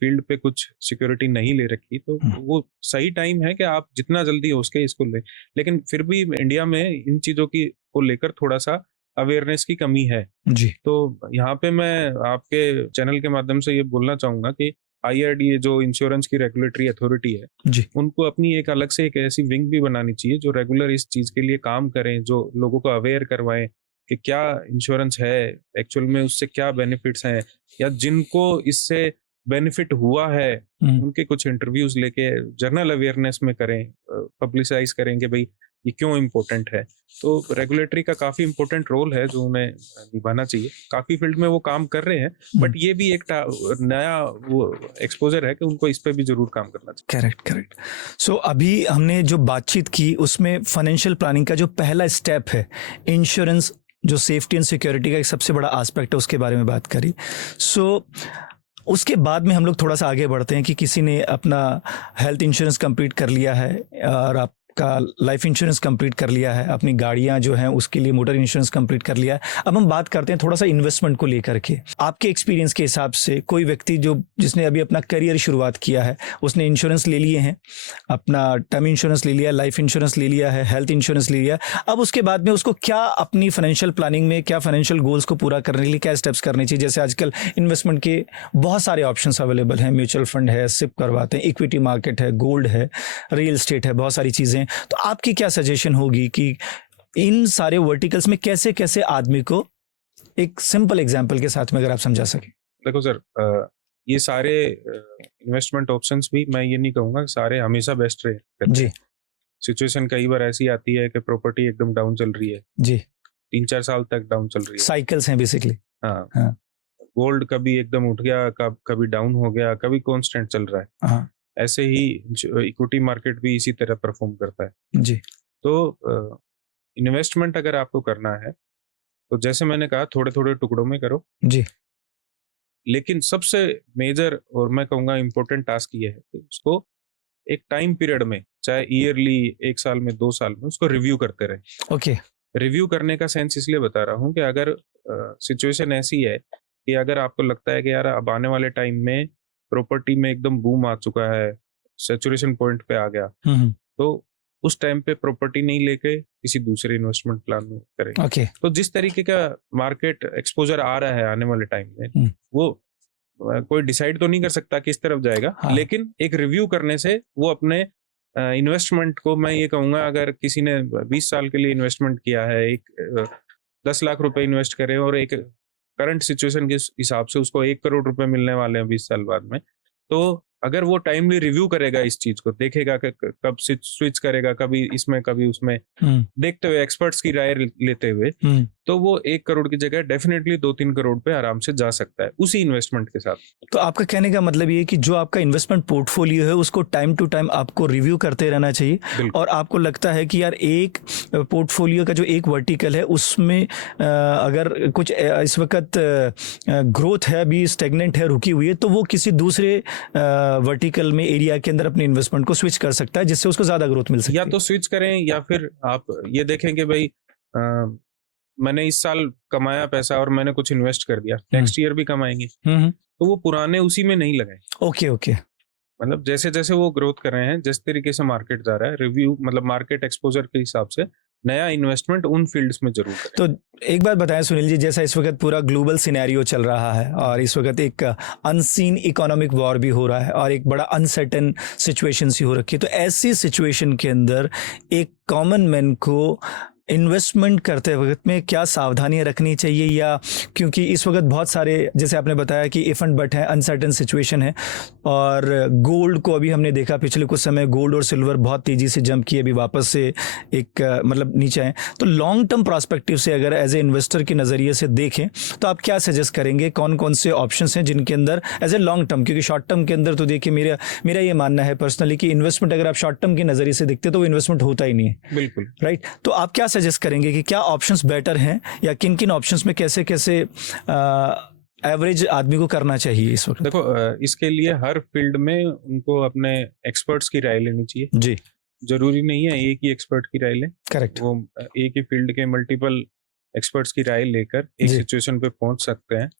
फील्ड पे कुछ सिक्योरिटी नहीं ले रखी, तो वो सही टाइम है कि आप जितना जल्दी हो सके इसको ले। लेकिन फिर भी इंडिया में इन चीज़ों की को लेकर थोड़ा सा अवेयरनेस की कमी है। जी। तो यहाँ पे मैं आपके चैनल के माध्यम से ये बोलना चाहूँगा कि IRDA जो इंश्योरेंस की रेगुलेटरी अथॉरिटी है, जी। उनको अपनी एक अलग से एक ऐसी विंग भी बनानी चाहिए जो रेगुलर इस चीज़ के लिए काम करें, जो लोगों को अवेयर करवाएं कि क्या इंश्योरेंस है, एक्चुअल में उससे क्या बेनिफिट्स हैं, या जिनको इससे बेनिफिट हुआ है उनके कुछ इंटरव्यूज लेके जनरल अवेयरनेस में करें, पब्लिसाइज करें कि भाई ये क्यों इम्पोर्टेंट है। तो रेगुलेटरी का काफ़ी इम्पोर्टेंट रोल है जो उन्हें निभाना चाहिए। काफ़ी फील्ड में वो काम कर रहे हैं, बट ये भी एक नया वो एक्सपोजर है कि उनको इस पे भी जरूर काम करना चाहिए। Correct, correct. सो अभी हमने जो बातचीत की उसमें फाइनेंशियल प्लानिंग का जो पहला स्टेप है, इंश्योरेंस जो सेफ्टी एंड सिक्योरिटी का एक सबसे बड़ा एस्पेक्ट है, उसके बारे में बात करी। सो उसके बाद में हम लोग थोड़ा सा आगे बढ़ते हैं कि किसी ने अपना हेल्थ इंश्योरेंस कंप्लीट कर लिया है और आपका लाइफ इंश्योरेंस कंप्लीट कर लिया है, अपनी गाड़ियां जो हैं उसके लिए मोटर इंश्योरेंस कंप्लीट कर लिया है। अब हम बात करते हैं थोड़ा सा इन्वेस्टमेंट को लेकर के। आपके एक्सपीरियंस के हिसाब से कोई व्यक्ति जिसने अभी अपना करियर शुरुआत किया है, उसने इंश्योरेंस ले लिए हैं, अपना टर्म इंश्योरेंस ले लिया, लाइफ इंश्योरेंस ले लिया है, हेल्थ इंश्योरेंस ले लिया, अब उसके बाद में उसको क्या अपनी फाइनेंशियल प्लानिंग में, क्या फाइनेंशियल गोल्स को पूरा करने के लिए क्या स्टेप्स करने चाहिए? जैसे आजकल इन्वेस्टमेंट के बहुत सारे ऑप्शंस अवेलेबल हैं, म्यूचुअल फंड है, सिप करवाते हैं, इक्विटी मार्केट है, गोल्ड है, रियल एस्टेट है, बहुत सारी चीज़ें। तो आपकी क्या सजेशन होगी कि इन सारे वर्टिकल्स में कैसे कैसे आदमी को, एक सिंपल एग्जांपल के साथ में अगर आप समझा सकें? देखो सर, ये सारे इन्वेस्टमेंट ऑप्शंस भी मैं ये नहीं कहूँगा सारे हमेशा बेस्ट रहे जी सिचुएशन कई बार ऐसी आती है कि प्रॉपर्टी एकदम डाउन चल रही है जी, 3-4 साल तक डाउन चल रही है। साइकिल्स हैं बेसिकली। हाँ, हाँ। गोल्ड कभी एकदम उठ गया, कभी डाउन हो गया, कभी कांस्टेंट चल रहा है। हाँ ऐसे ही इक्विटी मार्केट भी इसी तरह परफॉर्म करता है। जी। तो इन्वेस्टमेंट अगर आपको करना है तो जैसे मैंने कहा थोड़े थोड़े टुकड़ों में करो, जी लेकिन सबसे मेजर और मैं कहूँगा इम्पोर्टेंट टास्क ये है कि उसको एक टाइम पीरियड में, चाहे ईयरली, 1 साल में, 2 साल में, उसको रिव्यू करते रहे। ओके। रिव्यू करने का सेंस इसलिए बता रहा हूँ कि अगर सिचुएशन ऐसी है कि अगर आपको लगता है कि यार अब आने वाले टाइम में प्रॉपर्टी में एकदम बूम आ चुका है, सैचुरेशन पॉइंट पे आ गया, तो उस टाइम पे प्रॉपर्टी नहीं लेके किसी दूसरे इन्वेस्टमेंट प्लान में करें। ओके। तो जिस तरीके का मार्केट एक्सपोजर आ रहा है आने वाले टाइम में, वो कोई डिसाइड तो नहीं कर सकता किस तरफ जाएगा। हाँ। लेकिन एक रिव्यू करने से वो अपने इन्वेस्टमेंट को, मैं ये कहूँगा अगर किसी ने 20 साल के लिए इन्वेस्टमेंट किया है, 10 लाख रुपए इन्वेस्ट करे और एक करंट सिचुएशन के हिसाब से उसको 1 करोड़ रुपए मिलने वाले हैं 20 साल बाद में, तो अगर वो टाइमली रिव्यू करेगा, इस चीज को देखेगा कि कब स्विच करेगा, कभी इसमें कभी उसमें, देखते हुए एक्सपर्ट्स की राय लेते हुए, तो वो 1 करोड़ की जगह डेफिनेटली 2-3 करोड़ पे आराम से जा सकता है उसी इन्वेस्टमेंट के साथ। तो आपका कहने का मतलब ये है कि जो आपका इन्वेस्टमेंट पोर्टफोलियो है उसको टाइम टू टाइम आपको रिव्यू करते रहना चाहिए, और आपको लगता है कि यार एक पोर्टफोलियो का जो एक वर्टिकल है उसमें अगर कुछ इस वक्त ग्रोथ है, अभी स्टेगनेंट है, रुकी हुई है, तो वो किसी दूसरे वर्टिकल में, एरिया के अंदर अपने इन्वेस्टमेंट को स्विच कर सकता है जिससे उसको ज्यादा ग्रोथ मिल सकती है। या तो स्विच करें या फिर आप ये देखें कि भाई मैंने इस साल कमाया पैसा और मैंने कुछ इन्वेस्ट कर दिया, नेक्स्ट ईयर भी कमाएंगे, तो वो पुराने उसी में नहीं लगाएं। Okay okay. मतलब जैसे जैसे वो ग्रोथ कर रहे हैं, जिस तरीके से मार्केट जा रहा है, रिव्यू मतलब मार्केट एक्सपोजर के हिसाब से नया इन्वेस्टमेंट उन फील्ड्स में जरूर करें। तो एक बात बताएं सुनील जी, जैसा इस वक्त पूरा ग्लोबल सिनेरियो चल रहा है और इस वक्त एक अनसीन इकोनॉमिक वॉर भी हो रहा है और एक बड़ा अनसर्टेन सिचुएशन सी हो रखी है, तो ऐसी सिचुएशन के अंदर एक कॉमन मैन को इन्वेस्टमेंट करते वक्त में क्या सावधानियां रखनी चाहिए? या क्योंकि इस वक्त बहुत सारे, जैसे आपने बताया कि इफ एंड बट है, अनसर्टेन सिचुएशन है, और गोल्ड को अभी हमने देखा पिछले कुछ समय गोल्ड और सिल्वर बहुत तेज़ी से जंप किए, अभी वापस से एक मतलब नीचे आए। तो लॉन्ग टर्म प्रॉस्पेक्टिव से अगर एज ए इन्वेस्टर के नज़रिए से देखें तो आप क्या सजेस्ट करेंगे, कौन कौन से ऑप्शंस हैं जिनके अंदर एज ए लॉन्ग टर्म, क्योंकि शॉर्ट टर्म के अंदर तो देखिए मेरा ये मानना है पर्सनली कि इन्वेस्टमेंट अगर आप शॉर्ट टर्म के नज़रिए से देखते तो वो इन्वेस्टमेंट होता ही नहीं है। बिल्कुल राइट। तो आप क्या सजेस्ट करेंगे कि क्या ऑप्शंस बेटर हैं या किन किन ऑप्शंस में कैसे कैसे एवरेज आदमी को करना चाहिए इस वक्त? देखो, इसके लिए हर फील्ड में उनको अपने एक्सपर्ट्स की राय लेनी चाहिए जी। जरूरी नहीं है एक ही एक्सपर्ट की राय लें। करेक्ट। वो एक ही फील्ड के मल्टीपल एक्सपर्ट्स की राय लेकर एक सिचुएशन पे पहुंच सकते हैं।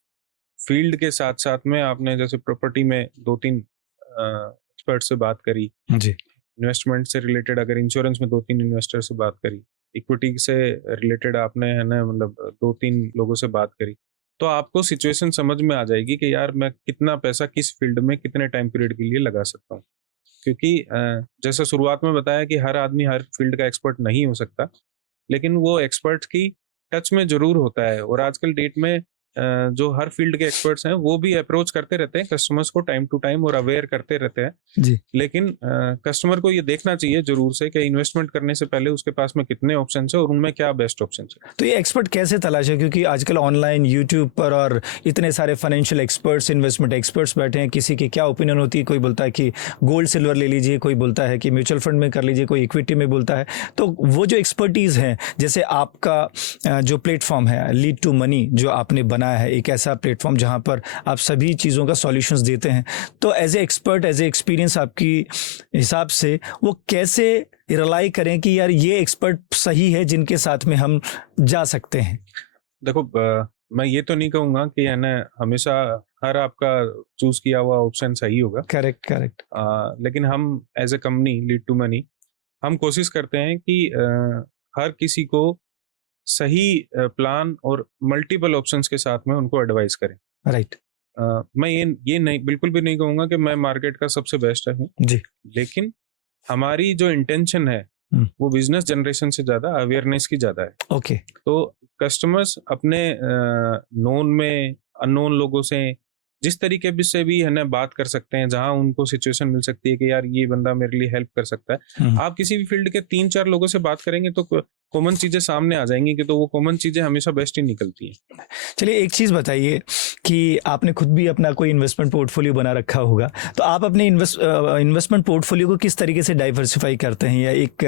फील्ड के साथ साथ में आपने जैसे प्रॉपर्टी में 2-3 एक्सपर्ट से बात करी, जी, इन्वेस्टमेंट से रिलेटेड अगर इंश्योरेंस में 2-3 इन्वेस्टर से बात करी, इक्विटी से रिलेटेड आपने है ना मतलब 2-3 लोगों से बात करी, तो आपको सिचुएशन समझ में आ जाएगी कि यार मैं कितना पैसा किस फील्ड में कितने टाइम पीरियड के लिए लगा सकता हूँ। क्योंकि जैसे शुरुआत में बताया कि हर आदमी हर फील्ड का एक्सपर्ट नहीं हो सकता, लेकिन वो एक्सपर्ट की टच में जरूर होता है। और आजकल डेट में जो हर फील्ड के एक्सपर्ट्स हैं वो भी अप्रोच करते रहते हैं कस्टमर्स को टाइम टू टाइम और अवेयर करते रहते हैं। जी, लेकिन कस्टमर को ये देखना चाहिए जरूर से कि इन्वेस्टमेंट करने से पहले उसके पास में कितने ऑप्शन है और उनमें क्या बेस्ट ऑप्शन है। तो ये एक्सपर्ट कैसे तलाशे, क्योंकि आजकल ऑनलाइन यूट्यूब पर और इतने सारे फाइनेंशियल एक्सपर्ट्स, इन्वेस्टमेंट एक्सपर्ट्स बैठे हैं, किसी की क्या ओपिनियन होती है, कोई बोलता है कि गोल्ड सिल्वर ले लीजिए, कोई बोलता है कि म्यूचुअल फंड में कर लीजिए, कोई इक्विटी में बोलता है। तो वो जो एक्सपर्टीज़ है, जैसे आपका जो प्लेटफॉर्म है लीड टू मनी जो आपने बनाया है, एक ऐसा प्लेटफॉर्म जहाँ पर आप सभी चीज़ों का सॉल्यूशंस देते हैं, तो as a expert, as a experience आपकी हिसाब से वो कैसे रिलाई करें कि यार ये एक्सपर्ट सही है जिनके साथ में हम जा सकते हैं? देखो मैं ये तो नहीं कहूंगा कि है ना हमेशा हर आपका चूज किया हुआ ऑप्शन सही होगा। Correct, correct. लेकिन हम as a company lead to money हम कोशिश करते हैं कि हर किसी को सही प्लान और मल्टीपल ऑप्शंस के साथ में उनको एडवाइस करें। राइट। मैं ये नहीं बिल्कुल भी नहीं कहूंगा कि मैं मार्केट का सबसे बेस्ट हूँ, जी। लेकिन हमारी जो इंटेंशन है वो बिजनेस जनरेशन से ज्यादा अवेयरनेस की ज्यादा है। ओके। तो कस्टमर्स अपने नोन में अननोन लोगों से जिस तरीके भी से भी है ना बात कर सकते हैं, जहां उनको सिचुएशन मिल सकती है कि यार ये बंदा मेरे लिए हेल्प कर सकता है। आप किसी भी फील्ड के 3-4 लोगों से बात करेंगे तो कॉमन चीजें सामने आ जाएंगी कि तो वो कॉमन चीजें हमेशा बेस्ट ही निकलती हैं। चलिए एक चीज़ बताइए कि आपने खुद भी अपना कोई इन्वेस्टमेंट पोर्टफोलियो बना रखा होगा, तो आप अपने इन्वेस्टमेंट पोर्टफोलियो को किस तरीके से डाइवर्सिफाई करते हैं, या एक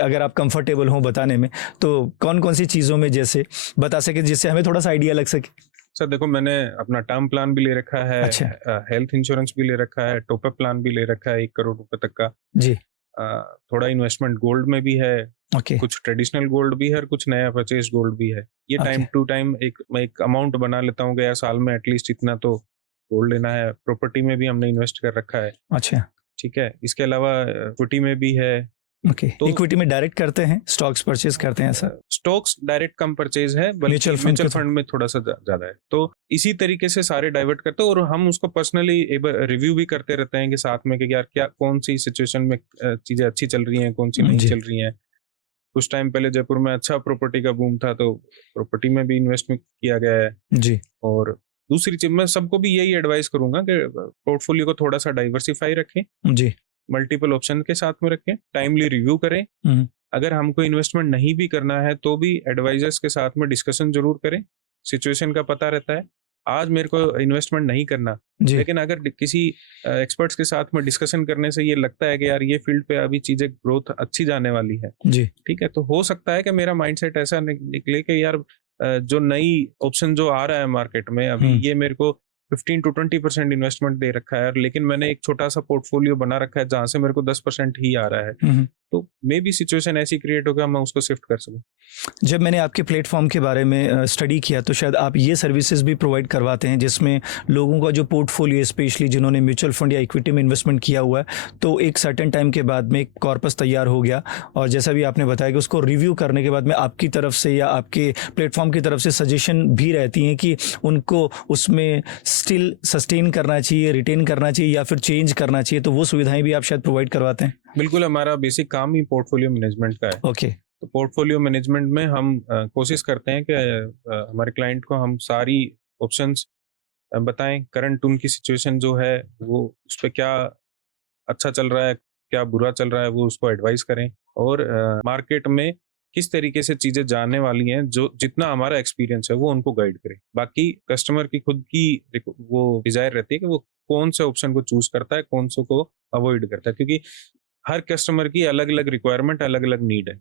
अगर आप कंफर्टेबल हों बताने में, तो कौन कौन सी चीज़ों में जैसे बता सके जिससे हमें थोड़ा सा आइडिया लग सके? सर देखो, मैंने अपना टर्म प्लान भी ले रखा है, अच्छा। हेल्थ इंश्योरेंस भी ले रखा है, टॉपअप प्लान भी ले रखा है 1 करोड़ रुपए तक का। जी। थोड़ा इन्वेस्टमेंट गोल्ड में भी है, ओके। कुछ ट्रेडिशनल गोल्ड भी है और कुछ नया परचेज गोल्ड भी है। ये टाइम ओके। टू टाइम मैं एक अमाउंट बना लेता हूँ कि यार साल में एटलीस्ट इतना तो गोल्ड लेना है। प्रॉपर्टी में भी हमने इन्वेस्ट कर रखा है। अच्छा। ठीक है, इसके अलावा इक्विटी में भी है। ओके। तो इक्विटी में डायरेक्ट करते हैं, स्टॉक्स परचेज करते हैं सर? स्टॉक्स डायरेक्ट कम परचेज है, बल्कि म्यूचुअल फंड में थोड़ा सा ज्यादा है। तो इसी तरीके से सारे डाइवर्ट करते हैं और हम उसको पर्सनली रिव्यू भी करते रहते हैं कि साथ में कि यार क्या कौन सी सिचुएशन में चीजें अच्छी चल रही हैं, कौन सी नहीं चल रही हैं। कुछ टाइम पहले जयपुर में अच्छा प्रॉपर्टी का बूम था, तो प्रॉपर्टी में भी इन्वेस्टमेंट किया गया है। जी। और दूसरी चीज मैं सबको भी यही एडवाइस करूंगा कि पोर्टफोलियो को थोड़ा सा डाइवर्सिफाई रखें, जी। मल्टीपल ऑप्शन के साथ में रखें, टाइमली रिव्यू करें। अगर हमको इन्वेस्टमेंट नहीं भी करना है तो भी एडवाइजर्स के साथ में डिस्कशन जरूर करें। सिचुएशन का पता रहता है, आज मेरे को इन्वेस्टमेंट नहीं करना, लेकिन अगर किसी एक्सपर्ट्स के साथ में डिस्कशन करने से ये लगता है कि यार ये फील्ड पे अभी चीजें ग्रोथ अच्छी जाने वाली है, जी। ठीक है, तो हो सकता है कि मेरा माइंडसेट ऐसा निकले कि यार जो नई ऑप्शन जो आ रहा है मार्केट में अभी, ये मेरे को 15 to 20% इन्वेस्टमेंट दे रखा है, लेकिन मैंने एक छोटा सा पोर्टफोलियो बना रखा है जहां से मेरे को 10% ही आ रहा है, तो मे भी सिचुएशन ऐसी क्रिएट होगा मैं उसको शिफ्ट कर सकूं। जब मैंने आपके प्लेटफॉर्म के बारे में स्टडी किया तो शायद आप ये सर्विसेज भी प्रोवाइड करवाते हैं जिसमें लोगों का जो पोर्टफोलियो, स्पेशली जिन्होंने म्यूचुअल फंड या इक्विटी में इन्वेस्टमेंट किया हुआ है, तो एक सर्टेन टाइम के बाद में एक कॉर्पस तैयार हो गया और जैसा भी आपने बताया कि उसको रिव्यू करने के बाद में आपकी तरफ से या आपके प्लेटफॉर्म की तरफ से सजेशन भी रहती हैं कि उनको उसमें स्टिल सस्टेन करना चाहिए, रिटेन करना चाहिए या फिर चेंज करना चाहिए, तो वो सुविधाएं भी आप शायद प्रोवाइड करवाते हैं? बिल्कुल, हमारा बेसिक काम ही पोर्टफोलियो मैनेजमेंट का है। ओके। तो पोर्टफोलियो मैनेजमेंट में हम कोशिश करते हैं कि हमारे क्लाइंट को हम सारी ऑप्शंस बताएं, करंट उनकी सिचुएशन जो है वो उस पर क्या अच्छा चल रहा है, क्या बुरा चल रहा है, वो उसको एडवाइस करें और मार्केट में किस तरीके से चीजें जानने वाली हैं, जो जितना हमारा एक्सपीरियंस है वो उनको गाइड करें। बाकी कस्टमर की खुद की वो डिजायर रहती है कि वो कौन से ऑप्शन को चूज करता है, कौन से को अवॉइड करता है, क्योंकि हर कस्टमर की अलग अलग रिक्वायरमेंट, अलग अलग नीड है।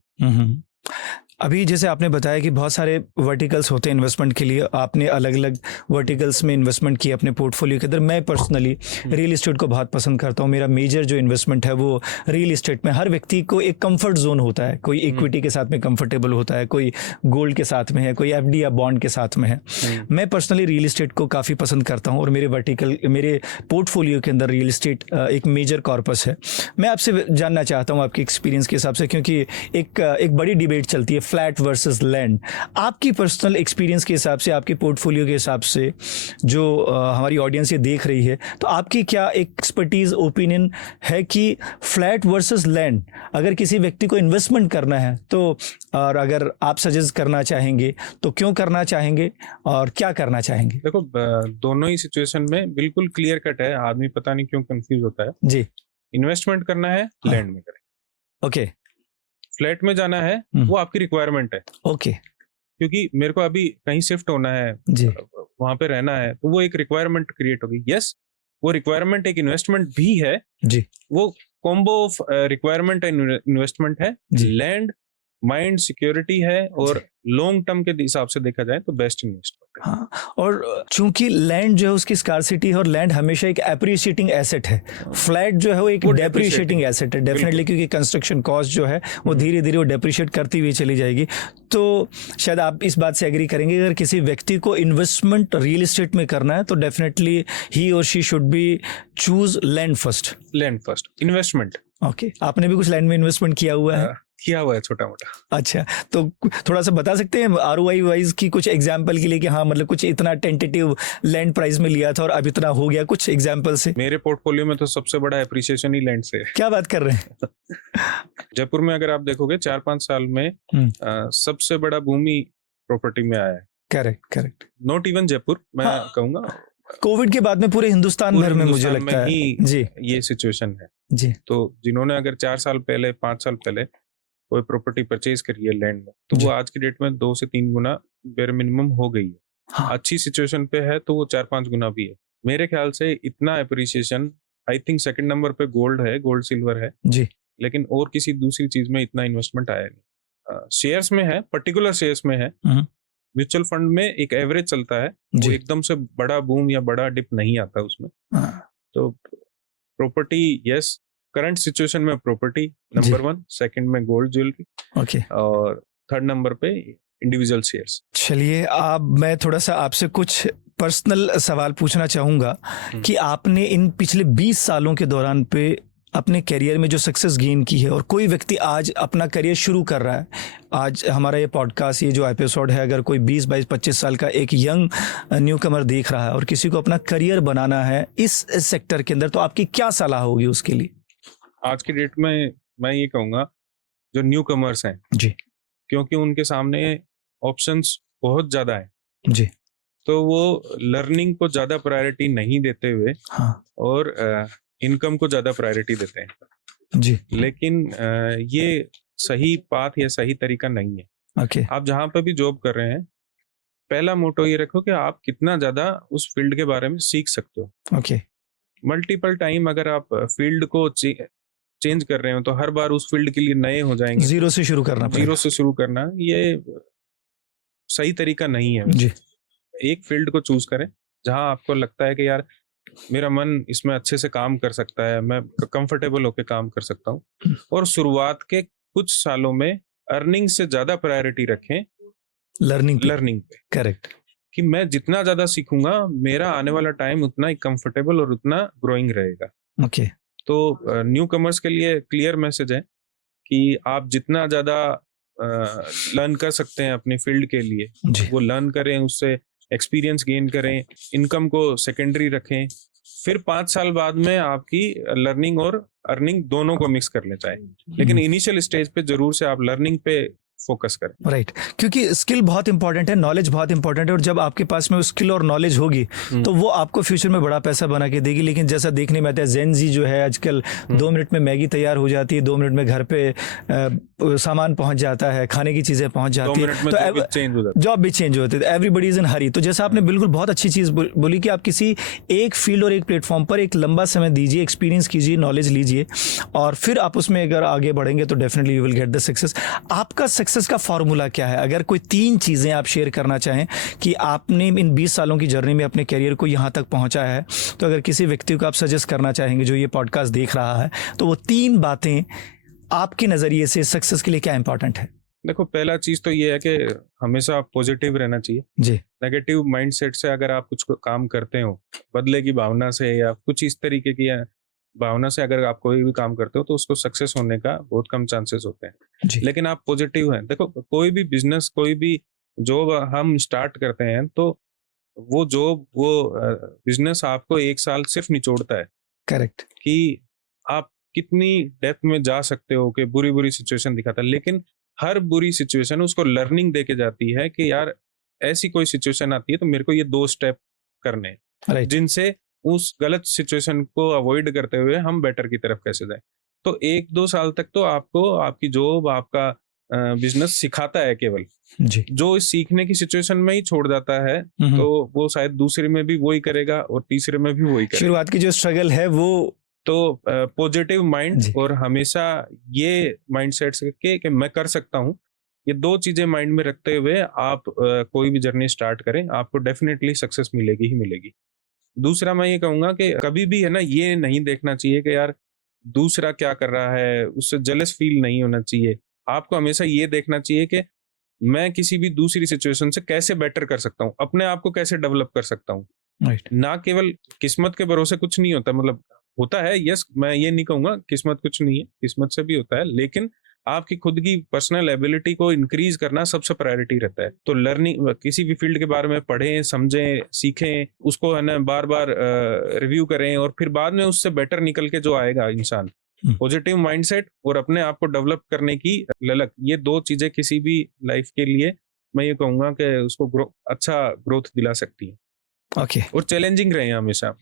अभी जैसे आपने बताया कि बहुत सारे वर्टिकल्स होते हैं इन्वेस्टमेंट के लिए, आपने अलग अलग वर्टिकल्स में इन्वेस्टमेंट किया अपने पोर्टफोलियो के अंदर। मैं पर्सनली रियल एस्टेट को बहुत पसंद करता हूँ। मेरा मेजर जो इन्वेस्टमेंट है वो रियल एस्टेट में। हर व्यक्ति को एक कंफर्ट जोन होता है, कोई इक्विटी के साथ में कंफर्टेबल होता है, कोई गोल्ड के साथ में है, कोई एफडी या बॉन्ड के साथ में है। मैं पर्सनली रियल एस्टेट को काफ़ी पसंद करता हूँ और मेरे पोर्टफोलियो के अंदर रियल एस्टेट एक मेजर कॉर्पस है। मैं आपसे जानना चाहता हूँ आपके एक्सपीरियंस के हिसाब से, क्योंकि एक बड़ी डिबेट चलती है फ्लैट वर्सेस लैंड। आपकी पर्सनल एक्सपीरियंस के हिसाब से, आपके पोर्टफोलियो के हिसाब से, जो हमारी ऑडियंस ये देख रही है, तो आपकी क्या एक्सपर्टीज ओपिनियन है कि फ्लैट वर्सेस लैंड अगर किसी व्यक्ति को इन्वेस्टमेंट करना है तो, और अगर आप सजेस्ट करना चाहेंगे तो क्यों करना चाहेंगे और क्या करना चाहेंगे? देखो, दोनों ही सिचुएशन में बिल्कुल क्लियर कट है, आदमी पता नहीं क्यों कंफ्यूज होता है। जी, इन्वेस्टमेंट करना है लैंड में करें, ओके। फ्लैट में जाना है वो आपकी रिक्वायरमेंट है। ओके, क्योंकि मेरे को अभी कहीं शिफ्ट होना है, जी, वहां पे रहना है, तो वो एक रिक्वायरमेंट क्रिएट होगी। यस, वो रिक्वायरमेंट एक इन्वेस्टमेंट भी है जी, वो combo of requirement and investment है। जी। लैंड माइंड सिक्योरिटी है और लॉन्ग टर्म के हिसाब से देखा जाए तो बेस्ट इन्वेस्टमेंट है। हाँ, और चूंकि लैंड जो है उसकी स्कार्सिटी है और लैंड हमेशा एक एप्रिशिएटिंग एसेट है, फ्लैट जो है वो एक डेप्रिशिएटिंग एसेट है डेफिनेटली, क्योंकि कंस्ट्रक्शन कॉस्ट जो है वो धीरे धीरे वो डेप्रिशिएट करती हुई चली जाएगी। तो शायद आप इस बात से एग्री करेंगे, अगर किसी व्यक्ति को इन्वेस्टमेंट रियल एस्टेट में करना है तो डेफिनेटली ही और she should be choose land first. Land first investment. Okay, आपने भी कुछ लैंड में इन्वेस्टमेंट किया हुआ है? किया हुआ है छोटा मोटा। अच्छा, तो थोड़ा सा बता सकते हैं ROI वाइज की कुछ एग्जांपल के लिए कि हाँ मतलब कुछ इतना टेंटेटिव लैंड प्राइस में लिया था और अब इतना हो गया, कुछ एग्जांपल से? मेरे पोर्टफोलियो में तो सबसे बड़ा एप्रिसिएशन ही लैंड से है। क्या बात कर रहे हैं? जयपुर में अगर आप देखोगे 4-5 साल में सबसे बड़ा भूमि प्रॉपर्टी में आया है। करेक्ट। नॉट इवन जयपुर, मैं कहूंगा कोविड के बाद में पूरे हिंदुस्तान भर में मुझे लगता है जी ये सिचुएशन है जी। तो जिन्होंने अगर 4 साल पहले 5 साल पहले कोई प्रॉपर्टी परचेज करी है लैंड में, तो वो आज की डेट में 2 से 3 गुना बेर मिनिमम हो गई है। हाँ। अच्छी सिचुएशन पे है तो वो 4-5 गुना भी है। मेरे ख्याल से इतना appreciation I think second number पे गोल्ड है, गोल्ड सिल्वर है जी, लेकिन और किसी दूसरी चीज में इतना इन्वेस्टमेंट आया नहीं। शेयर्स में है, पर्टिकुलर शेयर्स में है। म्यूचुअल फंड में एक एवरेज चलता है, वो एकदम से बड़ा बूम या बड़ा डिप नहीं आता उसमें। तो प्रॉपर्टी यस, करंट सिचुएशन में प्रॉपर्टी नंबर 1, सेकंड में गोल्ड ज्वेलरी, ओके, और थर्ड नंबर पे इंडिविजुअल शेयर्स। चलिए, मैं थोड़ा सा आपसे कुछ पर्सनल सवाल पूछना चाहूँगा कि आपने इन पिछले 20 सालों के दौरान पे अपने करियर में जो सक्सेस गेन की है, और कोई व्यक्ति आज अपना करियर शुरू कर रहा है, आज हमारा ये पॉडकास्ट, ये जो एपिसोड है, अगर कोई 20, 22, 25 साल का एक यंग न्यू कमर देख रहा है और किसी को अपना करियर बनाना है इस सेक्टर के अंदर, तो आपकी क्या सलाह होगी उसके लिए? आज की डेट में मैं ये कहूँगा जो न्यू कमर्स हैं जी, क्योंकि उनके सामने ऑप्शंस बहुत ज़्यादा है जी, तो वो लर्निंग को ज़्यादा प्रायोरिटी नहीं देते हुए हाँ, और इनकम को ज़्यादा प्रायोरिटी देते हैं जी, लेकिन ये सही पाथ या सही तरीका नहीं है। ओके, आप जहाँ पे भी जॉब कर रहे हैं, पहला मोटो ये रखो कि आप कितना ज़्यादा उस फील्ड के बारे में सीख सकते हो। ओके, मल्टीपल टाइम अगर आप फील्ड को चेंज कर रहे हो तो हर बार उस फील्ड के लिए नए हो जाएंगे। जीरो से शुरू करना पड़ेगा। जीरो से शुरू करना ये सही तरीका नहीं है जी, एक फील्ड को चूज करें जहां आपको लगता है कि यार मेरा मन इसमें अच्छे से काम कर सकता है, मैं कंफर्टेबल होकर काम कर सकता हूँ, और शुरुआत के कुछ सालों में अर्निंग से ज्यादा प्रायोरिटी रखें लर्निंग पे। करेक्ट, कि मैं जितना ज्यादा सीखूंगा मेरा आने वाला टाइम उतना ही कंफर्टेबल और उतना ग्रोइंग रहेगा। ओके, तो न्यू कमर्स के लिए क्लियर मैसेज है कि आप जितना ज्यादा लर्न कर सकते हैं अपने फील्ड के लिए वो लर्न करें, उससे एक्सपीरियंस गेन करें, इनकम को सेकेंडरी रखें, फिर 5 साल बाद में आपकी लर्निंग और अर्निंग दोनों को मिक्स कर ले चाहें, लेकिन इनिशियल स्टेज पे जरूर से आप लर्निंग पे फोकस करें। राइट, क्योंकि स्किल बहुत इंपॉर्टेंट है, नॉलेज बहुत इंपॉर्टेंट है, और जब आपके पास में वो स्किल और नॉलेज होगी तो वो आपको फ्यूचर में बड़ा पैसा बना के देगी। लेकिन जैसा देखने में आता है जेन जी जो है आजकल 2 मिनट में मैगी तैयार हो जाती है, 2 मिनट में घर पे सामान पहुंच जाता है, खाने की चीजें पहुंच जाती है, तो जॉब भी चेंज होती है, एवरीबडी इज इन हरी। तो जैसा आपने बिल्कुल बहुत अच्छी चीज बोली कि आप किसी एक फील्ड और एक प्लेटफॉर्म पर एक लंबा समय दीजिए, एक्सपीरियंस कीजिए, नॉलेज लीजिए, और फिर आप उसमें अगर आगे बढ़ेंगे तो definitely you will get the success. आपका सक्सेस का फॉर्मूला क्या है? अगर कोई 3 चीज़ें आप शेयर करना चाहें कि आपने इन 20 सालों की जर्नी में अपने करियर को यहाँ तक पहुँचाया है, तो अगर किसी व्यक्ति को आप सजेस्ट करना चाहेंगे जो ये पॉडकास्ट देख रहा है, तो वो 3 बातें आपके नज़रिए से सक्सेस के लिए क्या इंपॉर्टेंट है? देखो, पहला चीज तो ये है कि हमेशा पॉजिटिव रहना चाहिए। जी। नेगेटिव माइंडसेट से अगर आप कुछ काम करते हो, बदले की भावना से या कुछ इस तरीके की भावना से अगर आप कोई भी काम करते हो, तो उसको सक्सेस होने का बहुत कम चांसेस होते हैं। जी। लेकिन आप पॉजिटिव हैं। देखो, कोई भी बिजनेस, कोई भी जॉब हम स्टार्ट करते हैं, तो वो जॉब, वो बिजनेस आपको 1 साल सिर्फ निचोड़ता है करेक्ट। कि आप कितनी डेप्थ में जा सकते हो, कि बुरी बुरी सिचुएशन दिखाता है। लेकिन हर बुरी सिचुएशन उसको लर्निंग दे के जाती है कि यार, ऐसी कोई सिचुएशन आती है तो मेरे को ये 2 स्टेप करने हैं, राइट। जिनसे उस गलत सिचुएशन को अवॉइड करते हुए हम बेटर की तरफ कैसे जाएं। तो 1-2 साल तक तो आपको आपकी जॉब, आपका बिजनेस सिखाता है केवल। जी। जो इस सीखने की सिचुएशन में ही छोड़ जाता है, तो वो शायद दूसरे में भी वही करेगा और तीसरे में भी वही करेगा। शुरुआत की जो स्ट्रगल है वो तो पॉजिटिव माइंड जी। और हमेशा ये माइंडसेट से कि मैं कर सकता हूँ, ये 2 चीजें माइंड में रखते हुए आप कोई भी जर्नी स्टार्ट करें, आपको डेफिनेटली सक्सेस मिलेगी ही मिलेगी। दूसरा मैं ये कहूंगा कि कभी भी है ना, ये नहीं देखना चाहिए कि यार दूसरा क्या कर रहा है, उससे जेलस फील नहीं होना चाहिए। आपको हमेशा ये देखना चाहिए कि मैं किसी भी दूसरी सिचुएशन से कैसे बेटर कर सकता हूँ, अपने आप को कैसे डेवलप कर सकता हूँ। राइट। ना केवल किस्मत के भरोसे कुछ नहीं होता, मतलब होता है, यस, मैं ये नहीं कहूंगा किस्मत कुछ नहीं है, किस्मत से भी होता है, लेकिन आपकी खुद की पर्सनल एबिलिटी को इंक्रीज करना सबसे प्रायोरिटी रहता है। तो लर्निंग, किसी भी फील्ड के बारे में पढ़ें, समझें, सीखें, उसको है ना बार बार रिव्यू करें, और फिर बाद में उससे बेटर निकल के जो आएगा इंसान, पॉजिटिव माइंडसेट और अपने आप को डेवलप करने की ललक, ये 2 चीजें किसी भी लाइफ के लिए मैं ये कहूंगा कि उसको अच्छा ग्रोथ दिला सकती है। ओके। और चैलेंजिंग रहे हमेशा,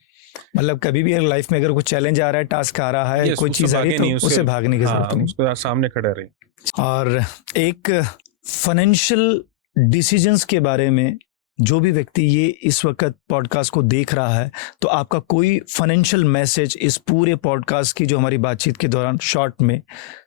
मतलब कभी भी लाइफ में अगर कुछ चैलेंज आ रहा है, टास्क आ रहा है, कोई चीज आ रही है, तो उससे भागने की जरूरत नहीं, उसके सामने खड़े रहे। और एक फाइनेंशियल डिसीजंस के बारे में जो भी व्यक्ति ये इस वक्त पॉडकास्ट को देख रहा है, तो आपका कोई फाइनेंशियल मैसेज इस पूरे पॉडकास्ट की जो हमारी बातचीत के दौरान शॉर्ट में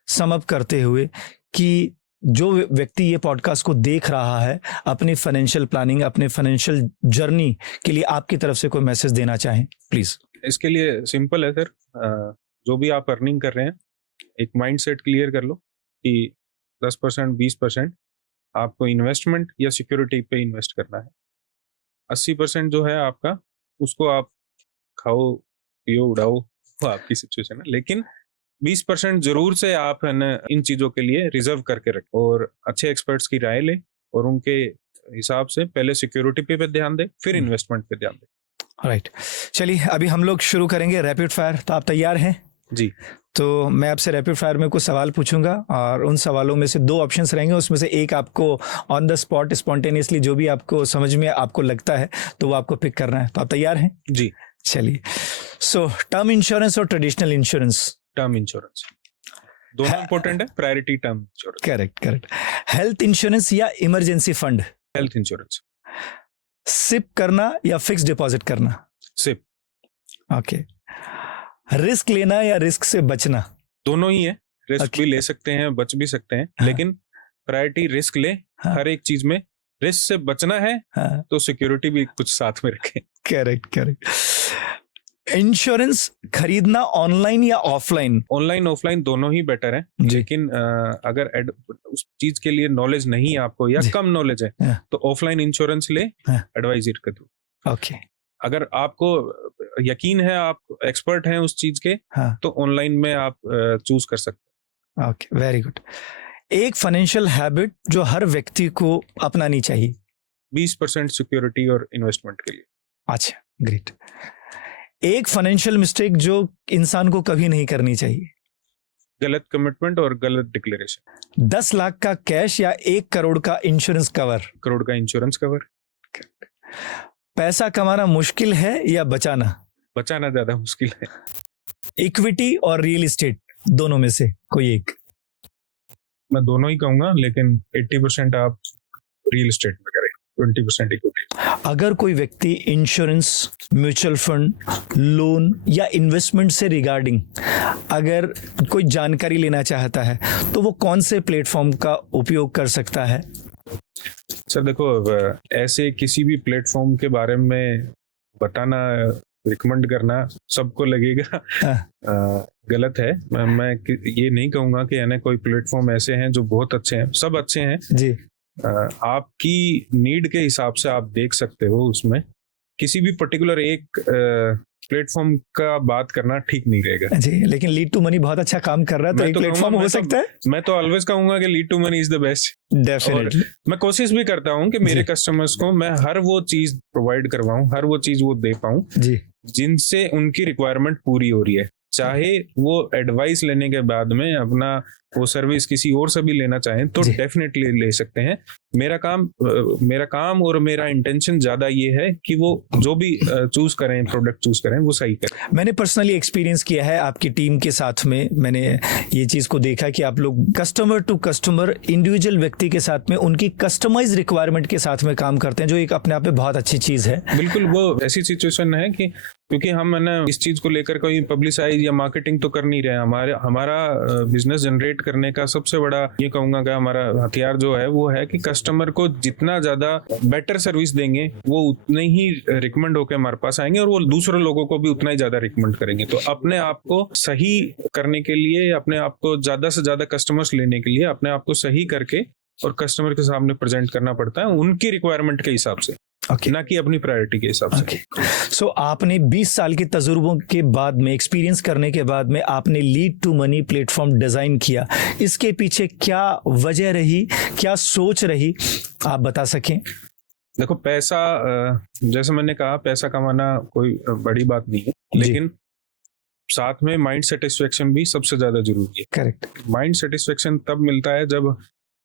सम अप करते हुए, कि जो व्यक्ति ये पॉडकास्ट को देख रहा है अपनी फाइनेंशियल प्लानिंग, अपने फाइनेंशियल जर्नी के लिए आपकी तरफ से कोई मैसेज देना चाहें, प्लीज। इसके लिए सिंपल है सर, जो भी आप अर्निंग कर रहे हैं, एक माइंडसेट क्लियर कर लो कि 10%, 20% आपको इन्वेस्टमेंट या सिक्योरिटी पे इन्वेस्ट करना है। 80% जो है आपका, उसको आप खाओ, पियो, उड़ाओ, वो आपकी सिचुएशन है। लेकिन 20% जरूर से आप है ना इन चीजों के लिए रिजर्व करके रखें, और अच्छे एक्सपर्ट्स की राय लें, और उनके हिसाब से पहले सिक्योरिटी पे ध्यान दें, फिर इन्वेस्टमेंट पे ध्यान दें। राइट। चलिए, अभी हम लोग शुरू करेंगे रैपिड फायर। तो आप तैयार हैं? जी। तो मैं आपसे रैपिड फायर में कुछ सवाल पूछूंगा, और उन सवालों में से 2 ऑप्शंस रहेंगे, उसमें से एक आपको ऑन द स्पॉट स्पॉन्टेनियसली जो भी आपको समझ में आपको लगता है तो वो आपको पिक करना है। तो आप तैयार हैं? जी। चलिए, सो टर्म इंश्योरेंस और ट्रेडिशनल इंश्योरेंस? टर्म इंश्योरेंस दोनों इंपॉर्टेंट है, priority term insurance. Correct. Health insurance या emergency fund? Health insurance. SIP करना या फिक्स डिपॉजिट करना? सिप। ओके। रिस्क लेना या रिस्क से बचना? दोनों ही है, रिस्क भी ले सकते हैं, बच भी सकते हैं, लेकिन प्रायोरिटी रिस्क ले। हर एक चीज में रिस्क से बचना है, तो सिक्योरिटी भी कुछ साथ में रखें। करेक्ट। इंश्योरेंस खरीदना ऑनलाइन या ऑफलाइन? ऑनलाइन ऑफलाइन दोनों ही बेटर है, लेकिन अगर उस चीज के लिए नॉलेज नहीं है आपको, या कम नॉलेज है, तो ऑफलाइन इंश्योरेंस ले, एडवाइजर के थ्रू। ओके। अगर आपको यकीन है, आप एक्सपर्ट हैं उस चीज के, तो ऑनलाइन में आप चूज कर सकते हैं। Okay, very good. एक फाइनेंशियल हैबिट जो हर व्यक्ति को अपनानी चाहिए? 20% सिक्योरिटी और इन्वेस्टमेंट के लिए। अच्छा, ग्रेट। एक फाइनेंशियल मिस्टेक जो इंसान को कभी नहीं करनी चाहिए? गलत कमिटमेंट और गलत डिक्लेरेशन। 10 लाख का कैश या 1 करोड़ का इंश्योरेंस कवर? करोड़ का इंश्योरेंस कवर। पैसा कमाना मुश्किल है या बचाना? बचाना ज्यादा मुश्किल है। इक्विटी और रियल एस्टेट, दोनों में से कोई एक? मैं दोनों ही कहूंगा, लेकिन 80% आप रियल एस्टेट में करें। 20% इक्विटी। अगर कोई व्यक्ति इंश्योरेंस, म्यूचुअल फंड, लोन या इन्वेस्टमेंट से रिगार्डिंग अगर कोई जानकारी लेना चाहता है तो वो कौन से प्लेटफॉर्म का उपयोग कर सकता है? सर देखो, ऐसे किसी भी प्लेटफॉर्म के बारे में बताना, रिकमेंड करना सबको लगेगा गलत है। मैं ये नहीं कहूंगा कि यानी कोई प्लेटफॉर्म ऐसे हैं जो बहुत अच्छे हैं, सब अच्छे हैं जी। आपकी नीड के हिसाब से आप देख सकते हो। उसमें किसी भी पर्टिकुलर एक प्लेटफॉर्म का बात करना ठीक नहीं रहेगा जी। लेकिन लीड टू मनी बहुत अच्छा काम कर रहा है, तो एक प्लेटफॉर्म हो सकता है। मैं तो ऑलवेज कहूंगा कि lead to money is the best. Definitely. मैं कोशिश भी करता हूं कि मेरे कस्टमर्स को मैं हर वो चीज प्रोवाइड करवाऊं, हर वो चीज वो दे पाऊं जी, जिनसे उनकी रिक्वायरमेंट पूरी हो रही है। चाहे वो एडवाइस लेने के बाद में अपना वो सर्विस किसी और से भी लेना चाहें तो डेफिनेटली ले सकते हैं। मेरा काम और मेरा इंटेंशन ज्यादा ये है कि वो जो भी चूज करें, प्रोडक्ट चूज करें, वो सही करें। मैंने पर्सनली एक्सपीरियंस किया है आपकी टीम के साथ में। मैंने ये चीज को देखा कि आप लोग कस्टमर टू कस्टमर, इंडिविजुअल व्यक्ति के साथ में उनकी कस्टमाइज रिक्वायरमेंट के साथ में काम करते हैं, जो एक अपने आप में बहुत अच्छी चीज है। बिल्कुल, वो ऐसी सिचुएशन है कि क्योंकि हम है ना इस चीज को लेकर कोई पब्लिसाइज या मार्केटिंग तो कर नहीं रहे। हमारा बिजनेस जनरेट करने का सबसे बड़ा ये कहूंगा कि हमारा हथियार जो है वो है कि कस्टमर को जितना ज्यादा बेटर सर्विस देंगे वो उतने ही रिकमेंड होकर हमारे पास आएंगे और वो दूसरे लोगों को भी उतना ही ज्यादा रिकमेंड करेंगे। तो अपने आप को सही करने के लिए, अपने आप को ज्यादा से ज्यादा कस्टमर्स लेने के लिए अपने आप को सही करके और कस्टमर के सामने प्रेजेंट करना पड़ता है उनकी रिक्वायरमेंट के हिसाब से, ना कि अपनी प्रायोरिटी के हिसाब से। सो आपने 20 साल के तजुर्बों के बाद में, एक्सपीरियंस करने के बाद में आपने lead to money platform design किया। इसके पीछे क्या वजह रही, क्या सोच रही, आप बता सकें? देखो, पैसा, जैसे मैंने कहा, पैसा कमाना कोई बड़ी बात नहीं है, लेकिन साथ में माइंड सेटिस्फेक्शन भी सबसे ज्यादा जरूरी है। करेक्ट। माइंड सेटिस्फेक्शन तब मिलता है जब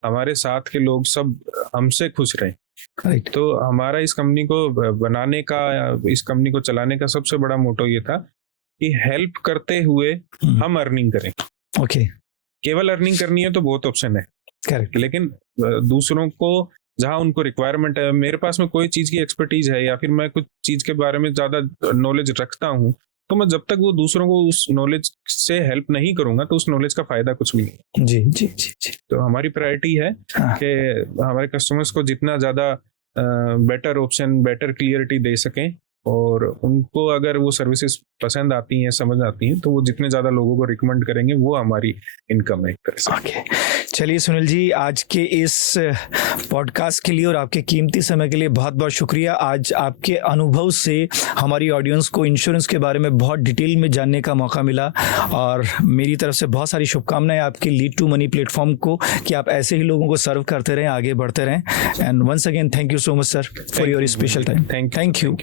हमारे साथ के लोग सब हमसे खुश रहें। Right. तो हमारा इस कंपनी को बनाने का, इस कंपनी को चलाने का सबसे बड़ा मोटो ये था कि हेल्प करते हुए हम अर्निंग करें। ओके। केवल अर्निंग करनी है तो बहुत ऑप्शन है। करेक्ट। लेकिन दूसरों को जहां उनको रिक्वायरमेंट है, मेरे पास में कोई चीज की एक्सपर्टीज है या फिर मैं कुछ चीज के बारे में ज्यादा नॉलेज रखता हूँ, तो मैं जब तक वो दूसरों को उस नॉलेज से हेल्प नहीं करूंगा तो उस नॉलेज का फायदा कुछ भी नहीं। जी जी जी जी। तो हमारी प्रायोरिटी है कि हमारे कस्टमर्स को जितना ज्यादा बेटर ऑप्शन, बेटर क्लियरिटी दे सकें और उनको अगर वो सर्विसेज पसंद आती हैं, समझ आती हैं, तो वो जितने ज्यादा लोगों को रिकमेंड करेंगे वो हमारी इनकम है एक तरह से। ओके, चलिए सुनील जी, आज के इस पॉडकास्ट के लिए और आपके कीमती समय के लिए बहुत बहुत शुक्रिया। आज आपके अनुभव से हमारी ऑडियंस को इंश्योरेंस के बारे में बहुत डिटेल में जानने का मौका मिला और मेरी तरफ से बहुत सारी शुभकामनाएं आपके लीड टू मनी प्लेटफॉर्म को, कि आप ऐसे ही लोगों को सर्व करते रहें, आगे बढ़ते रहें। And once again thank you so much sir for your special time. Thank you.